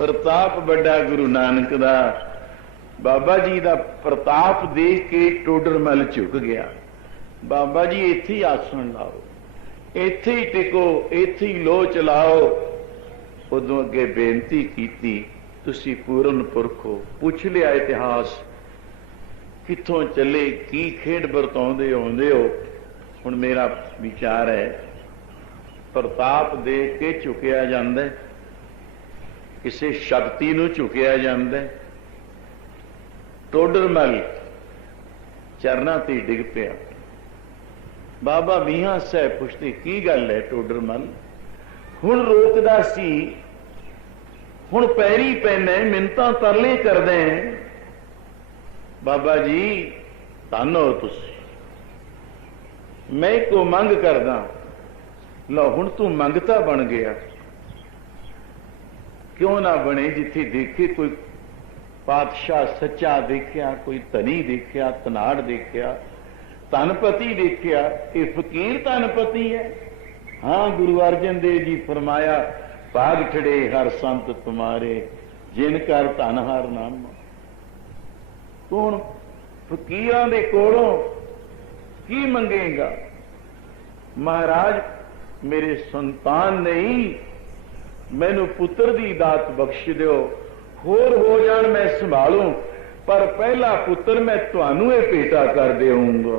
प्रताप बड़ा गुरु नानक दा। बाबा जी का प्रताप देख के टोडरमल झुक गया। बाबा जी इत्थे ही आसन लाओ, इत्थे ही टिको, इत्थे ही लो चलाओ। उदों अगे बेनती की, तुसी पूरन पुरख हो, पूछ लिया इतिहास कित्थों चले, की खेड बरताउंदे आउंदे हो। हुण मेरा विचार है प्रताप देख के झुकिया जांदा है, किसी शक्ति नूं झुकिया जांदा है। टोडरमल चरना ते डिग पिया। बाबा मीहां साहब पुछदे की गल है टोडरमल? हुण रोकदा सी, हुण पैरी पैने मिन्नतां तरले करदे हैं। बाबा जी धन हो तुसीं, मैं को मंग करदा। लो हुण तू मंगता बन गया। क्यों ना बने जिथे देखे कोई पातशाह सच्चा देखिया, कोई धनी देखिया, धनाड़ देखिया, धनपति देखिया। ये फकीर धनपति है। हाँ, गुरु अर्जन देव जी फरमाया भाग ठड़े हर संत तुम्हारे, जिन कर धन हर नाम। तू हुण फकीरां दे कोलों की मंगेगा? महाराज मेरे संतान नहीं, मैनू पुत्र दी दात बख्श दिओ, होर हो जाण मैं संभालूं, पर पहला पुत्र मैं तुहानू ये भेटा कर देऊंगा।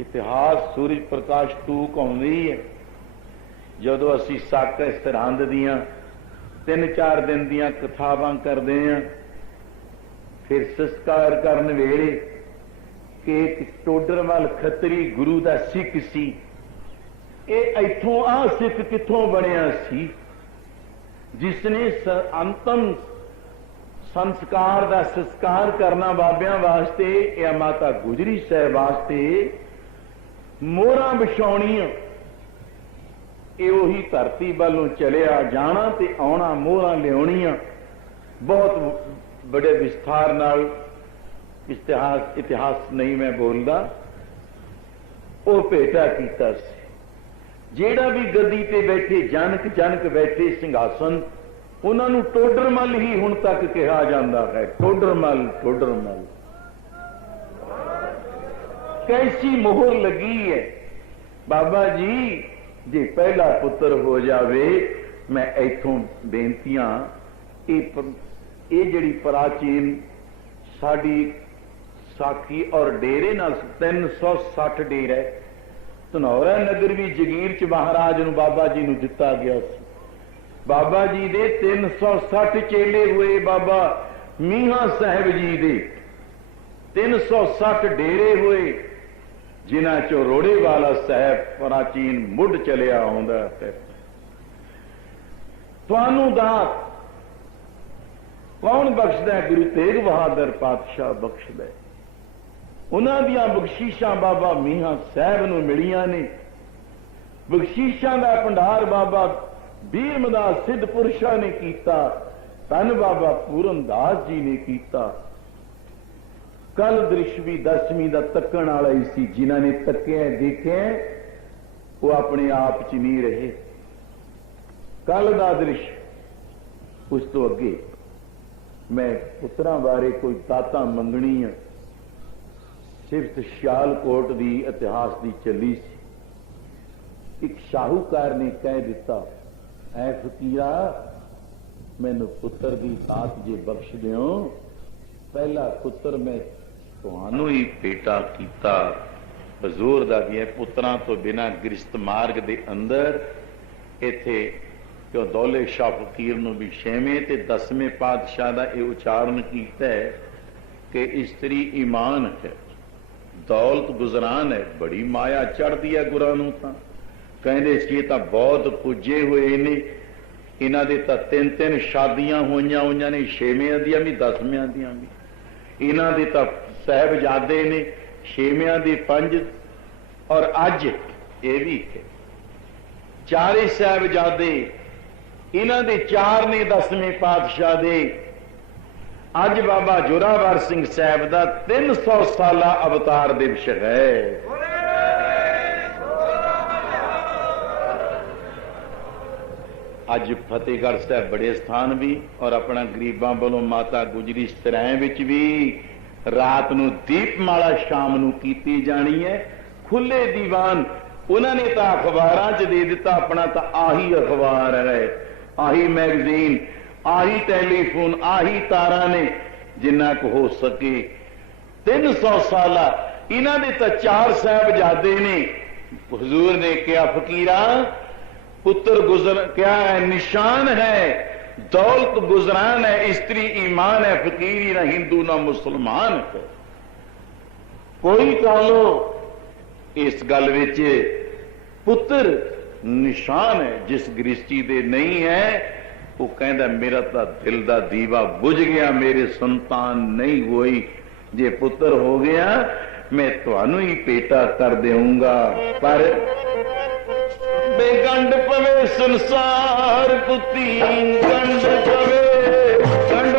इतिहास सूरज प्रकाश टूक आउंदी है। जदों असीं साके सरहंद दियां 3-4 दिन दियां कथावां करदे हां, फिर संस्कार करन वेले कि एक टोडरमल खतरी गुरु दा सिख सी। इथों आ सिख किथों बनिया सी? जिसने अंतम संस्कार दा संस्कार करना बाबियां वास्ते या माता गुजरी साहब वास्ते मोहरां बिछाउणियां। उही धरती वालों चलिया जाना ते आउणा, मोहरां लियाउणियां। बहुत बड़े विस्तार नाल इतिहास नहीं मैं बोलदा। वो भेटा कीता सी। जेड़ा भी गद्दी ते बैठे जनक बैठे सिंघासन, उन्होंने टोडरमल ही हुण तक कहा जाता है। टोडरमल टोडरमल कैसी मोहर लगी है। बाबा जी जे पहला पुत्र हो जावे, मैं इथों बेनतियां ये जड़ी प्राचीन साडी साखी और डेरे नाल 360 डेरा है। धनौरा नगर भी जगीर च महाराज नूं बाबा जी नूं दिता गया सी। बाबा जी दे 360 चेले हुए। बाबा मीहां साहब जी दे 360 डेरे हुए। जिन्हां चों रोड़े वाला साहब प्राचीन मुढ़ चलिया आउंदा है। तुहानू दात कौन बख्शदा है? गुरु तेग बहादुर पातशाह बख्शदा है। उन्हां दियां बख्शीशां बाबा मीहां साहब नूं मिलियां ने। बख्शीशां दा भंडार बाबा बीरमदास सिद्ध पुरुषां ने कीता, धन बाबा पूरन दास जी ने कीता। कल दृश्य भी 10वीं दा तकण वाला ही सी। जिन्हां ने तकिया देखिया वो अपने आप च नहीं रहे। कल का दृश्य उस तो अगे मैं पुत्रां बारे कोई दाता मंगनी है। सिर्फ सियालकोट की इतिहास की चली सी। एक शाहूकार ने कह दिता, ऐ फकीरा मैनू पुत्र की दात जे बख्श दिओ, पहला पुत्र मैं तुहानू ही बेटा कीता। हजूर दा भी है पुत्रां तो बिना गृहस्थ मार्ग के अंदर इत्थे क्यों दौले शाह फकीर नूं भी 6वें ते 10वें पातशाह का यह उच्चारण किया है कि इस्त्री ईमान है, दौलत गुजरान है। बड़ी माया चढ़ती है गुरां नूं तां। कहंदे सी तां बहुत पुजे हुए ने, इन्हां दे तां 3-3 शादियां होईयां होईयां ने, 6वें दियां भी 10वें दियां भी। इन्हां दे तां साहिबजादे ने, 6वें दे 5 और अज ये भी है 4 साहिबजादे। इन्हां दे 4 ने 10वें पातशाह दे। अज बाबा जोरावर सिंह साहब का 300 साला अवतार दिवस है। अज फतेहगढ़ साहब बड़े स्थान भी और अपना गरीबां वालों माता गुजरी सराय विच भी रात नूं दीपमाला शाम नूं कीती जानी है। खुले दीवान उन्होंने तो अखबारां च दे दिता, अपना तो आही अखबार है, आही मैगजीन, आही टेलीफोन, आही तारा ने जिन्ना को हो सके। 300 साला इन्हां दे तो 4 साहिबजादे ने। हुजूर ने क्या फकीरा पुत्र गुजर क्या है, निशान है, दौलत गुजरान है, स्त्री ईमान है, फकीरी ना हिंदू ना मुसलमान है। कोई कालो इस गल विच पुत्र निशान है। जिस गृहस्थी दे नहीं है वो कहता मेरा तो दिल का दीवा बुझ गया, मेरे संतान नहीं हुई। जे पुत्र हो गया मैं तुहानू ही बेटा कर देऊंगा। पर बेगंड पवे संसार पुती, गंड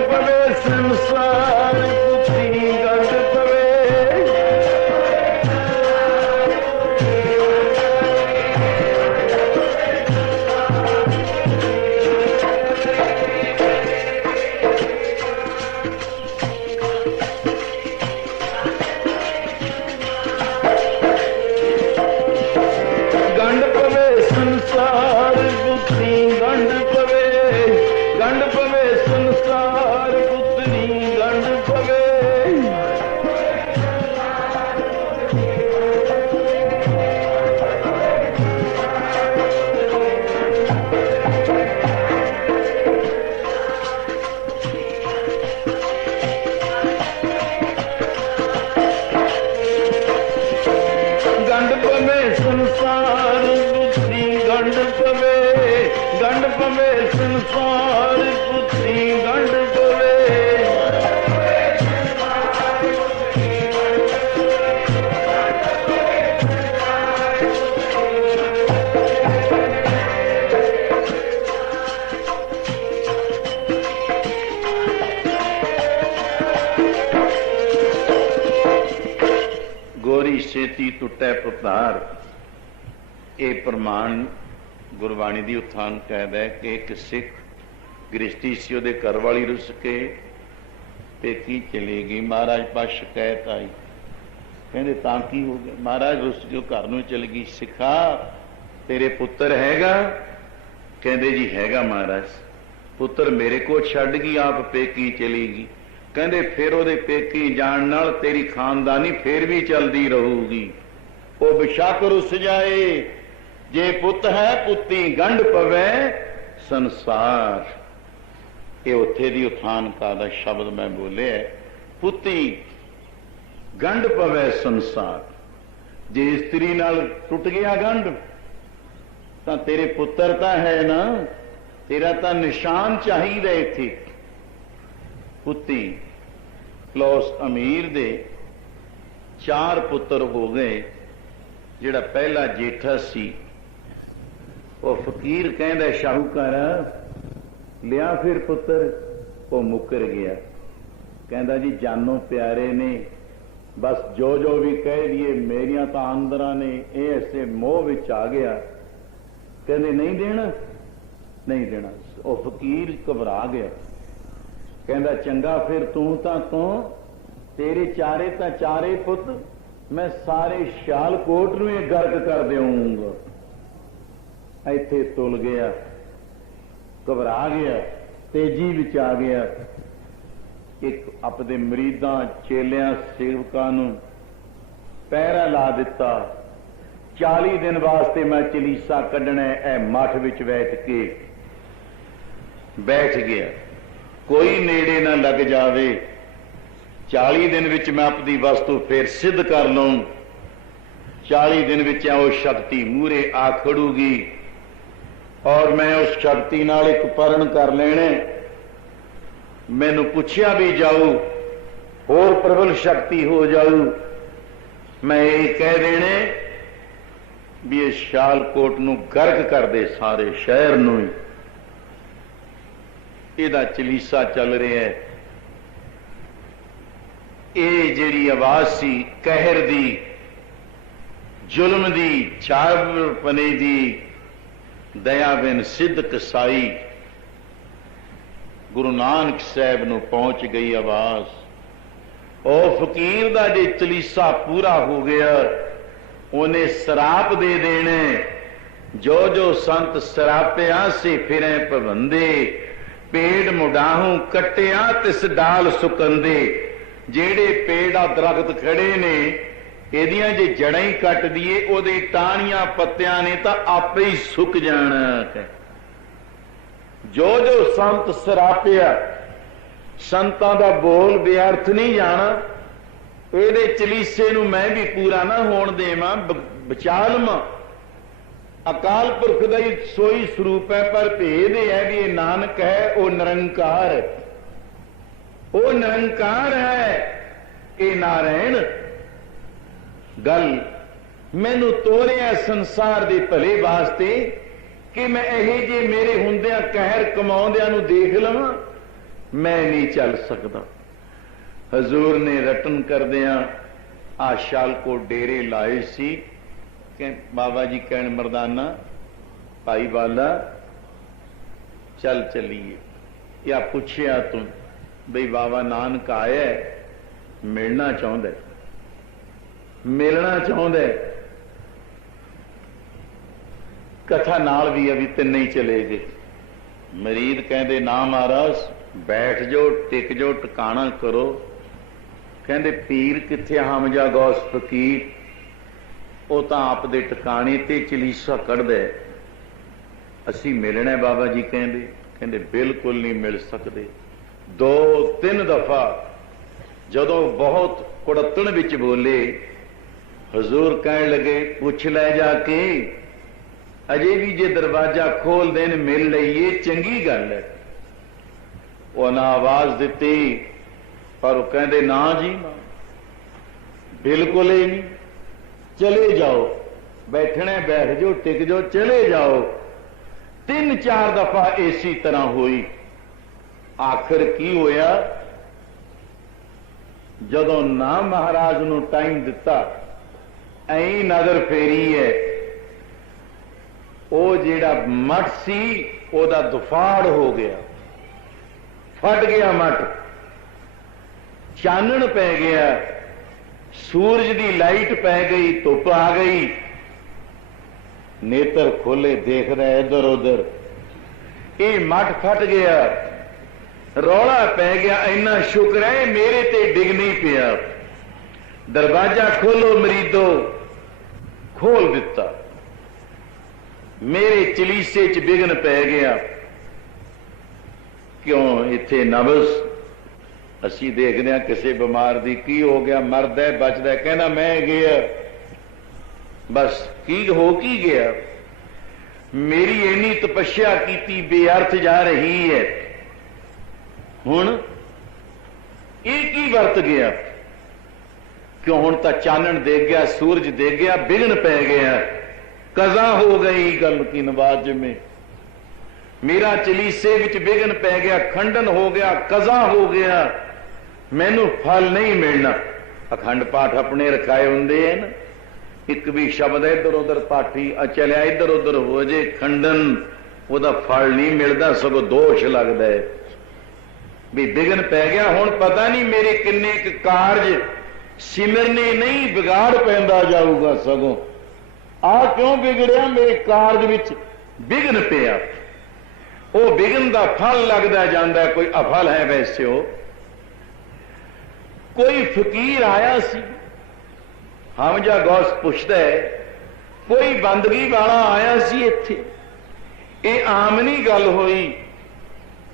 पवे संसार पुती, गंड पवे। छेती टुटै पुतार। ये प्रमाण गुरबाणी दी उत्थान कहता है कि एक सिख गृहस्थी सी, उहदे घर वाली रुस के पेकी चली गई। महाराज पास शिकायत आई, कहते तां की हो गया? महाराज रुस के घर नूं चल गई। सिखा तेरे पुत्र हैगा? कहते जी हैगा महाराज। पुत्र मेरे को छड्ड गई, आप पेकी चली गई। कहते फिर ਉਹਦੇ पेकी जान नाल तेरी खानदानी फिर भी चलती रहूगी। वो बेशक रुस जाए, जे पुत है पुती गंढ पवे संसार। ये उत्थे दी उत्थान का दा शब्द मैं बोले है, पुती गंढ पवे संसार। जे इस्त्री नाल टुट गया गंढ तां तेरे पुत्र तां है ना, तेरा तां निशान चाहिदा इत्थे। पुत्ती क्लौस अमीर दे 4 पुत्र हो गए। जिहड़ा पहला जेठा सी वो फकीर कहंदा शाहूकार लिया फिर पुत्र, वो मुकर गया। कहंदा जी जानो प्यारे ने, बस जो जो भी कह दिए मेरिया तो आंदरा ने ये ऐसे मोह विच आ गया। कहंदे नहीं देना, नहीं देना। वो फकीर घबरा गया। कहंदा चंगा फिर तू तां तू, तेरे चारे तां चारे पुत मैं सारे सियालकोट नूं गर्क कर देऊंगा। इत्थे तुल गया, घबरा गया, तेजी विच आ गया। एक अपने मरीदां चेलियां सेवकां नूं पहरा ला दिता। 40 दिन वास्ते मैं चलीसा कढ़ना है। मठ विच बैठ गया, कोई नेड़े ना लग जावे। 40 दिन विच मैं अपनी वस्तु फिर सिद्ध कर लूं। 40 दिन विच वो शक्ति मूहरे आ खड़ूगी और मैं उस शक्ति नाल एक परण कर लेने। मैनू पुछया भी जाऊ, होर प्रबल शक्ति हो जाऊ। मैं ये कह देने भी इस सियालकोट नूं गर्क कर दे, सारे शहर नूं ही। इहदा चलीसा चल रहा है। ये जिहड़ी आवाज सी कहर दी, जुल्म दी, चारपने दी, दया बिन सिद्ध कसाई, गुरु नानक साहब नूं पहुंच गई आवाज। ओ फकीर दा जे चलीसा पूरा हो गया, उन्हें सराप दे देने। जो जो संत सरापिया से फिरे पवंदे, पेड़ मुडाहू कटिया तिस डाल सुकंदे। जेड़े पेड़ दरख्त खड़े ने, एदियां जे जड़ां ही कट दिए, ओदे टाणियां पत्तियां ने तां आपे ही सुक जाना है। जो जो संत सरापिया, संतां दा बोल बेअर्थ नहीं जाना। ਇਹਦੇ ਚਲੀਸੇ ਨੂੰ मैं भी पूरा ना होण देवां, बचा लवां। अकाल पुरख ਦਾ ਹੀ सोई स्वरूप है, पर भेद है भी ये नानक है, वो निरंकार है। वो निरंकार है, ये नारायण। गल मैनू तोरिया संसार दे भले वास्ते कि मैं यही जे मेरे हुंदियां कहर कमाउंदियां नूं देख लवां। मैं नहीं चल सकता। हजूर ने रटन करदियां आ सियालकोट डेरे लाए सी। बाबा जी कहन मरदाना भाई वाला चल चलीए। या पुछया तू बई बाबा नानक आया मिलना चाहता है, मिलना चाहता है। कथा नाल भी अभी तिन ही चले गए। मरीद कहते ना महाराज बैठ जाओ, टिक जाओ, टिकाणा करो। कहते पीर किथे हमजा गौस फकीर, वो तो आप दे टिकाणे ते चलीसा कढ़दा है। असी मिलना बाबा जी कहते बिल्कुल नहीं मिल सकते। 2-3 दफा जदों बहुत कुड़तन विच बोले, हजूर कहन लगे पुछ लै जाके, अजे भी जे दरवाजा खोल देन मिल लईए चंगी गल है। उन्हें आवाज दी पर वो कहते ना जी बिल्कुल ही नहीं, चले जाओ, बैठने बैठ जाओ, टिक जाओ, चले जाओ। 3-4 दफा इसी तरह हुई। आखिर की होया, जदों ना महाराज नूं टाइम दिता, ऐ नजर फेरी है, वो जिहड़ा मठ सी ओदा दुफाड़ हो गया, फट गया मठ, चानण पै गया, सूरज की लाइट पै गई, धुप आ गई। नेत्र खोले, देख रहा इधर उधर, ये मठ फट गया, रौला पै गया। इन्ना शुक्र है मेरे ते डिग नहीं पिया। दरवाजा खोलो मरीदो, खोल दिता। मेरे चलीसे च विघन पै गया। क्यों इत्थे नबज असी देखते हैं किसी बीमार दी की हो गया, मरदा बचदा, कहना मैं गया बस की हो की गया, मेरी इन्नी तपस्या की बेअर्थ जा रही है। हुण एक ही वर्त गया, क्यों हुण तां चानण दे गया, सूरज दे गया, बिघन पै गया, कज़ा हो गई गल की नवाज में। मेरा चलीसे विच बिघन पै गया, खंडन हो गया, कज़ा हो गया, मैनू फल नहीं मिलना। अखंड पाठ अपने रखाए हुंदे हैं, एक भी शब्द इधर उधर पाठी चलिया इधर उधर हो जे खंडन, वह फल नहीं मिलता, सगों दोष लगता है भी बिघन पै गया। हुण पता नहीं मेरे किन्ने कारज सिमरने नहीं बिगाड़ पैंदा जाऊगा, सगों आ क्यों बिगड़िया, मेरे कारज विच बिघन पिया। वो बिघन का फल लगता जाता, कोई अफल है वैसे हो। कोई फकीर आया सी, हमजा गौस पुछदा है, कोई बंदगी वाला आया सी इत्थे, ये आम नहीं गल होई।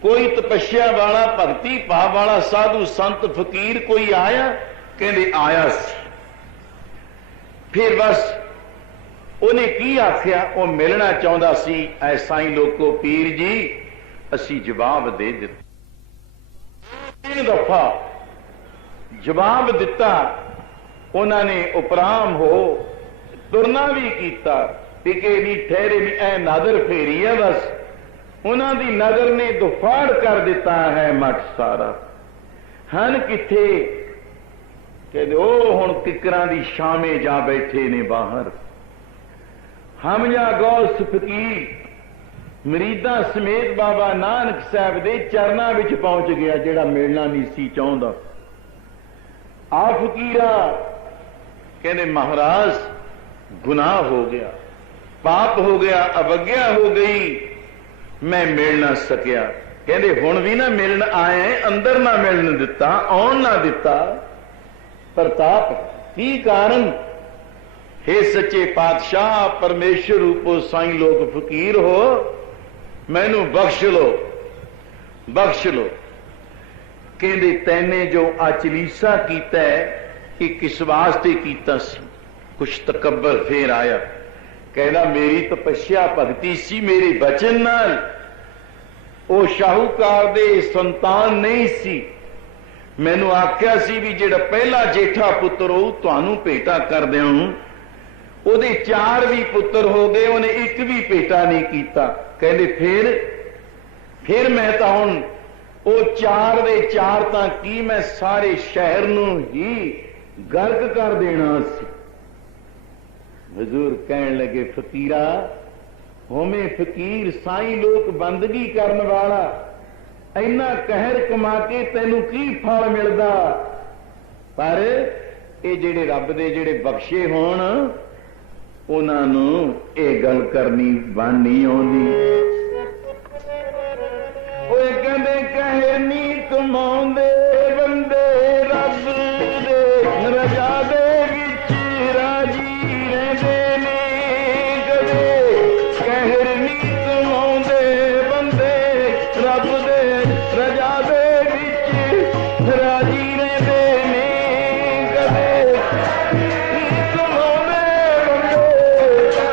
कोई तपस्या वाला, भगती भाव वाला साधु संत फकीर कोई आया, कहते आया सी। फिर बस उन्हें की आख्या, वो मिलना चाहता सी, ऐसा ही लोगो पीर जी असी जवाब दे दिता। 3 दफा जवाब दिता उन्होंने, उपराम हो तुरना भी किया, टिके नहीं, ठहरे नहीं, ऐ नजर फेरी है बस। उन्होंने नजर ने दुफाड़ कर दिता है मठ सारा। हन किथे, कहते ओ हुण किकरां दी शामे जा बैठे ने बाहर। हमजा गौस फकीर मरीदा समेत बाबा नानक साहब दे चरनां विच पहुंच गया, जेड़ा मिलना नहीं सी चाहुंदा। आ फकीरा कहते महाराज गुनाह हो गया, पाप हो गया, अवज्ञा हो गई, मैं मिल ना सकिया। कहते हुण भी ना मिलन आए, अंदर ना मिलन दिता, आउण ना दिता। प्रताप की कारण, हे सच्चे पातशाह परमेश्वर रूपो साईं लोग फकीर हो, मैनू बख्श लो, बख्श लो। कहते तैने जो आचलीसा कीता है, ये किस वास्ते कीता सी? कुछ तकबर फिर आया, कहना मेरी तपस्या भगती सी, मेरे बचन नाल। ओ शाहूकार दे संतान नहीं सी, मैनू आख्या सी भी जेड़ा पहला जेठा पुत्र हो तुहानू भेटा कर देऊं। ओदे 4 भी पुत्र हो गए, उन्हें एक भी भेटा नहीं कीता। कहते फिर मैं तो हुण वो 4 दे 4 तां की मैं सारे शहर नू ही गर्क कर देना सी। हजूर कहन लगे फकीरा, होमे फकीर साई लोक बंदगी करन वाला, इन्ना कहर कमा के तैनू की फल मिलदा? पर ये जेड़े रब दे जेड़े बख्शे होण, उन्हां नू ये गल करनी बन नहीं आउंदी। ओए कहंदे कहर नहीं कमाउंदे बंदे, रब दे रजा दे विच राजी रहिंदे ने। कदे कहर नहीं कमाउंदे बंदे, रब दे रजा दे विच राजी रहिंदे ने। कदे नहीं कमाउंदे बंदे,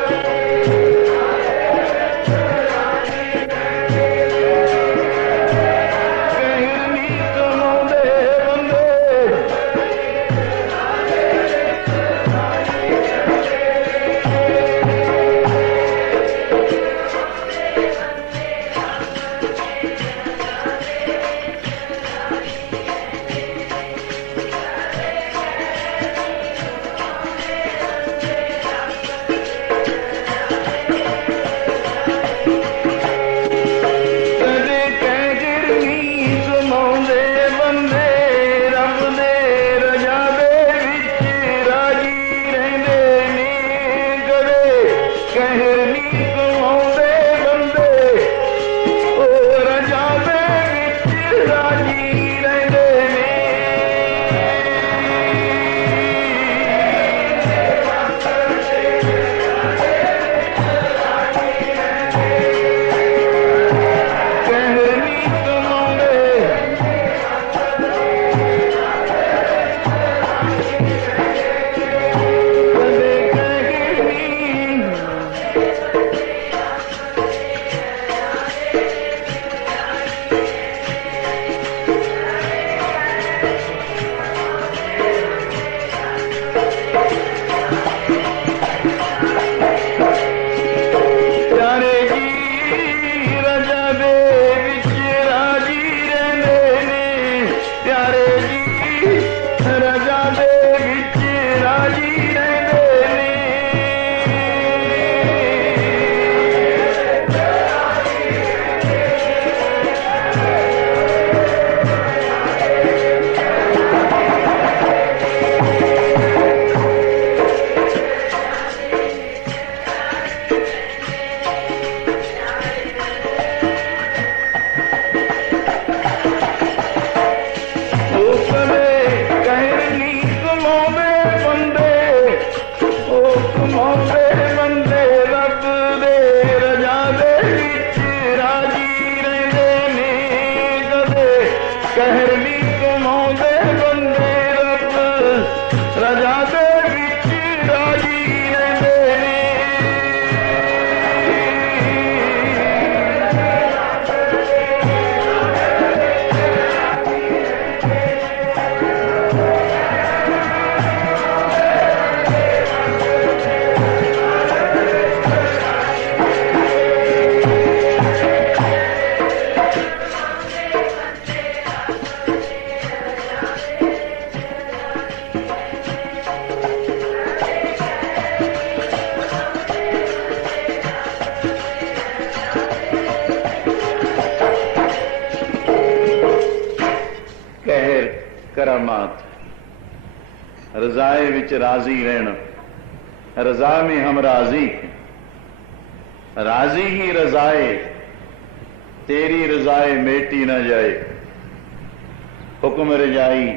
कहर नहीं कमाउंदे मात, रजाए विच राजी रहना, रजा में हम राजी, राजी ही रजाए, तेरी रजाए मेटी ना जाए। हुक्म रजाई,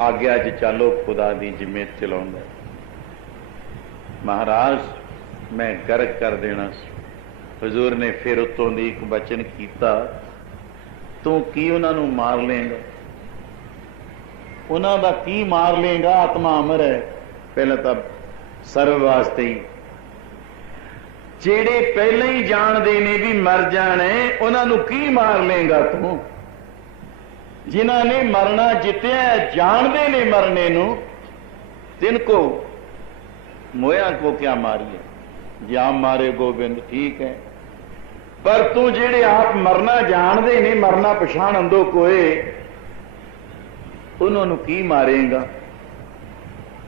आज्ञा च चलो खुदा दी जिम्मे चलाउंदा। महाराज मैं गर्क कर देना सी। हजूर ने फिर उत्तों दी एक वचन कीता, तू की उन्हां नूं मार लेंगा? उन्हां दा की मार लेंगा? आत्मा अमर है। पहले तो सर्व वास्ते ही जेड़े पहले ही जानते ने भी मर जाने, उन्हां नूं की मार लेंगा तू? जिन्हां ने मरना जितया जानते ने मरने नूं, तिनको मोया को क्या मारिए? जाम मारे गोबिंद, ठीक है, पर तू जेड़े आप मरना जानते ने, मरना पछाण दो कोई, उन्होंने की मारेगा?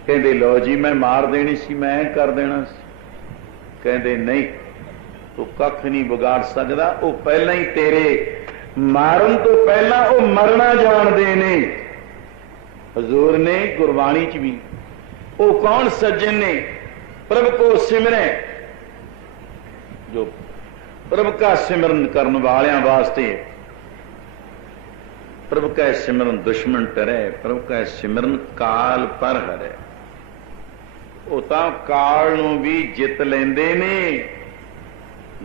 कहते लो जी मैं मार देनी सी, मैं कर देना सी। कहते नहीं, तू कख नहीं बिगाड़ सकता। वो पहला ही तेरे मारन तो पहला वो मरना जानते ने। हजूर ने गुरबाणी च भी, वो कौन सज्जन ने प्रभु को सिमरे, जो प्रभु का सिमरन करने वालियां वास्ते, प्रभु का सिमरन दुश्मन टरे, प्रभु का सिमरन काल पर हरे। वो तो काल नूं भी जित लेंदे ने,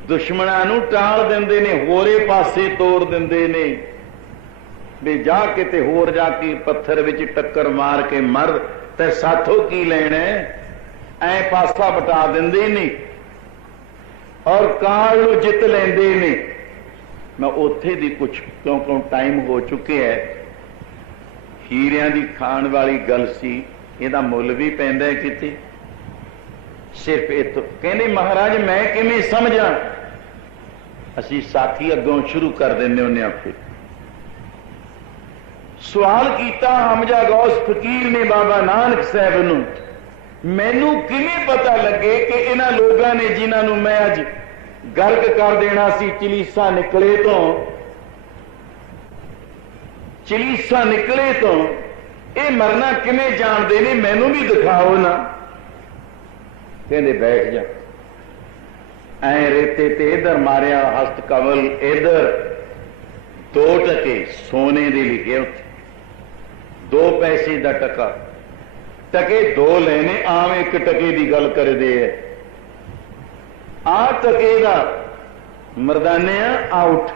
दुश्मनां नूं टाल दिंदे ने, होरे पासे तोड़ दिंदे ने। भी जा किते होर जाके पत्थर विच टक्कर मार के मर, ते साथों की लेना? ऐ पासा बटा दिंदे ने और काल नूं जित लेंदे ने। मैं उत्थे दी कुछ क्यों टाइम हो चुके है, हीरियां दी खाण वाली गल सी, इहदा मुल भी पैंदा है किते। सिर्फ इतो कहने महाराज मैं किवें समझां? असीं साथी अगों शुरू कर देने उन्हें। फिर सवाल किया हमजा गौस फकीर ने बाबा नानक साहब नूं, मैनू किवें पता लगे कि इन्हां लोगां ने जिन्हां नूं मैं अज गर्क कर देना सी, चलीसा निकले तो, चलीसा निकले तो ये मरना किवें जानते ने? मैनू भी दिखाओ ना। कहते बैठ जा। ऐ रेते ते इधर मारिया हस्त कवल, इधर 2 टके सोने दे लिखे, 2 पैसे का टका, टके 2 लेने, आम 1 टके की गल करदे है। आ टके का मरदाने आउट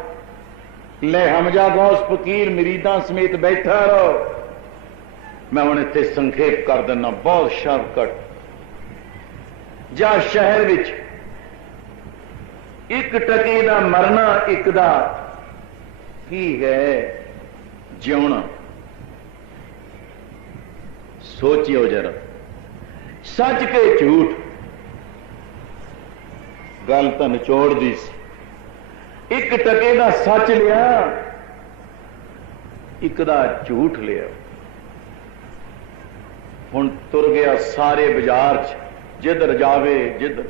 ले, हमजा गौस फकीर मरीदा समेत बैठा रहो। मैं हुण इत्थे संखेप कर देना, बहुत शॉर्टकट। जा शहर विच 1 टके का मरना, 1 का की है जिउना? सोचियो जरा, सच के झूठ? गल तो निचोड़ दी सी। 1 टके का सच लिया, 1 का झूठ लिया। हुण तुर गया सारे बाजार च, जिधर जावे जिधर।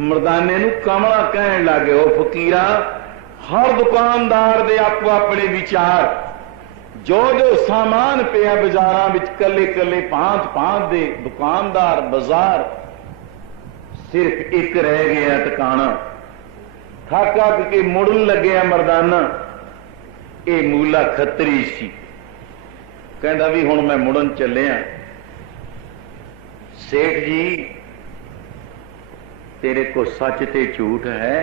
मरदाने नूं कमला कहण लग गए। ओ फकीरा, हर दुकानदार दे आपो अपने विचार, जो जो सामान पिया बाजारां विच, कले कले भांत भांत दे दुकानदार, बाजार, सिर्फ 1 रह गया टिकाणा। थक अक के मुड़न लग्या मरदाना। ये मूला खतरी सी, कहता भी हुण मैं मुड़न चलिया। सेठ जी तेरे को सच ते झूठ है,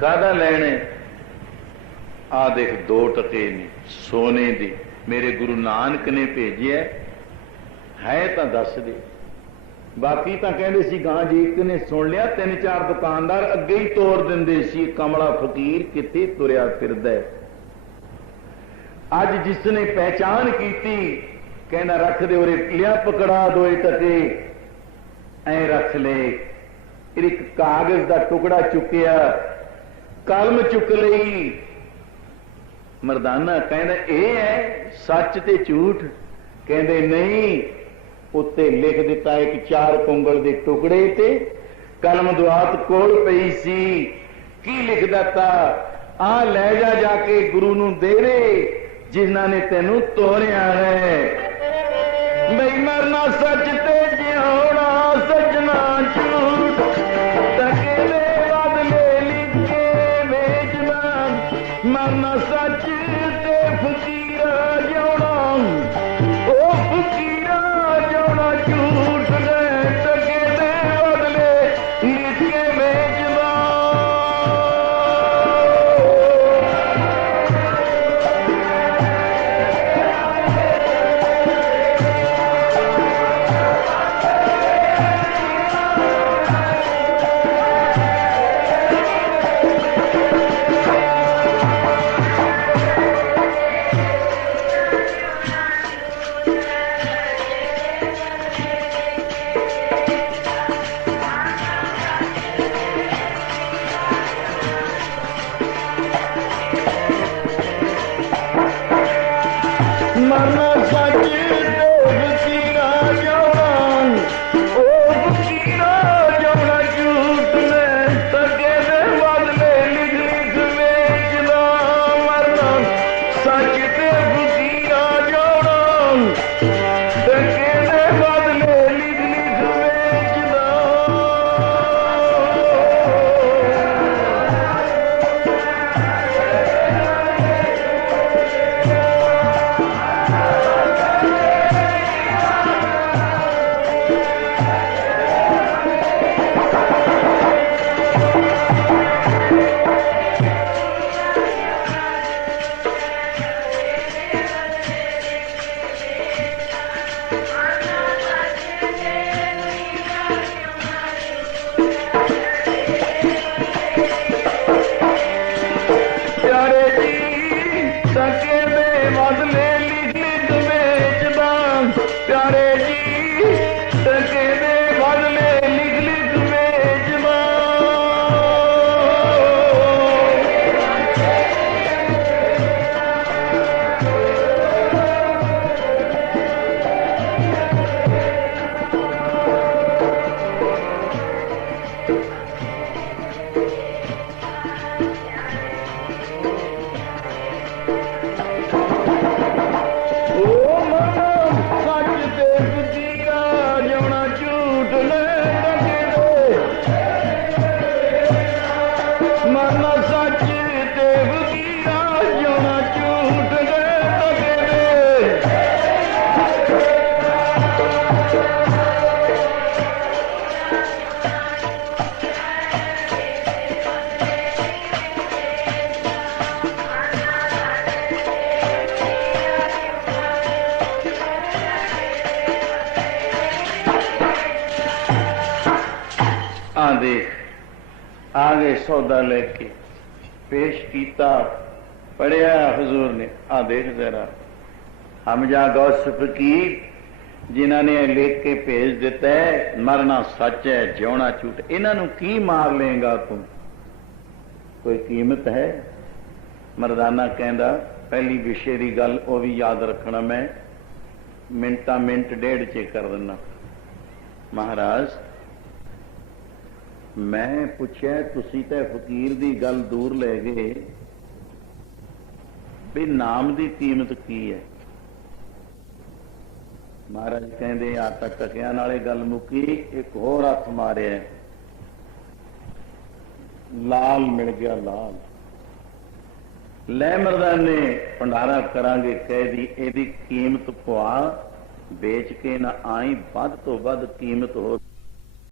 कादा लेने? आ देख 2 टके ने सोने दी, मेरे गुरु नानक ने भेजे है तो दस दे। बाकी तो कहते सी गां जी, एक ने सुन लिया, 3-4 दुकानदार अगे ही तोड़ देंदे सी। कमला फकीर किथे तुरया फिरदा है। अज जिसने पहचान की, कहना रख दे उरे, लिया पकड़ा 2 टके, ऐ रख ले। एक कागज का टुकड़ा चुकिया, कलम चुक लई। मरदाना कहना ये है सच ते झूठ? कहते नहीं, उत्ते लिख दिता एक 4 कुंगल के टुकड़े ते, कलम दुआत कोल पई सी। की लिख दिता? आ लै जा जाके गुरु नू दे दे जिन्हां ने तेनू तोरिया है। बई मरना सच ते जिउणा सजना झूठ, टके दे बदले लिखे बेचना। मरना सच ते फकीरा जिउणा, ओ फकीरा जिउणा झूठ ने, टके दे बदले लिखे बेचना। मरना सच ते फकीरा जिउणा, ओ फकीरा जिउणा झूठ ने, टके दे बदले लिख लिख बेचना। मरना सच ते फकीरा जिउणा, टके दे बदले लिख लिख बेचना। प्यारे जी टके दे बदले लिख लिख बेचदा, प्यारे जी टके दे बदले लिख लिख बेचदा। मरना सच ते फकीरा जिउणा झूठ ने, टके दे। आ देख आ गए सौदा लेके पेश किया, पढ़िया हुजूर ने। आ देख जरा हमजा गौस फकीर जिन्हों ने लिख के भेज दिता है, मरना सच है जिउणा झूठ। इन्हों की मार लेगा तू, कोई कीमत है? मरदाना कहता पहली विषय की गल वो भी याद रखना, मैं मिनटा मिनट डेढ़ च कर देना। महाराज मैं पूछया तुसी ते फकीर दी गल दूर ले गए भी नाम दी कीमत की है? महाराज कहते आटा टकिया नाले गल मुकी, एक होर हथ मारे लाल मिल गया लाल। लै मरदाने भंडारा करांगे कह दी, एदी कीमत पवा बेच के ना आई, वध तो वध कीमत हो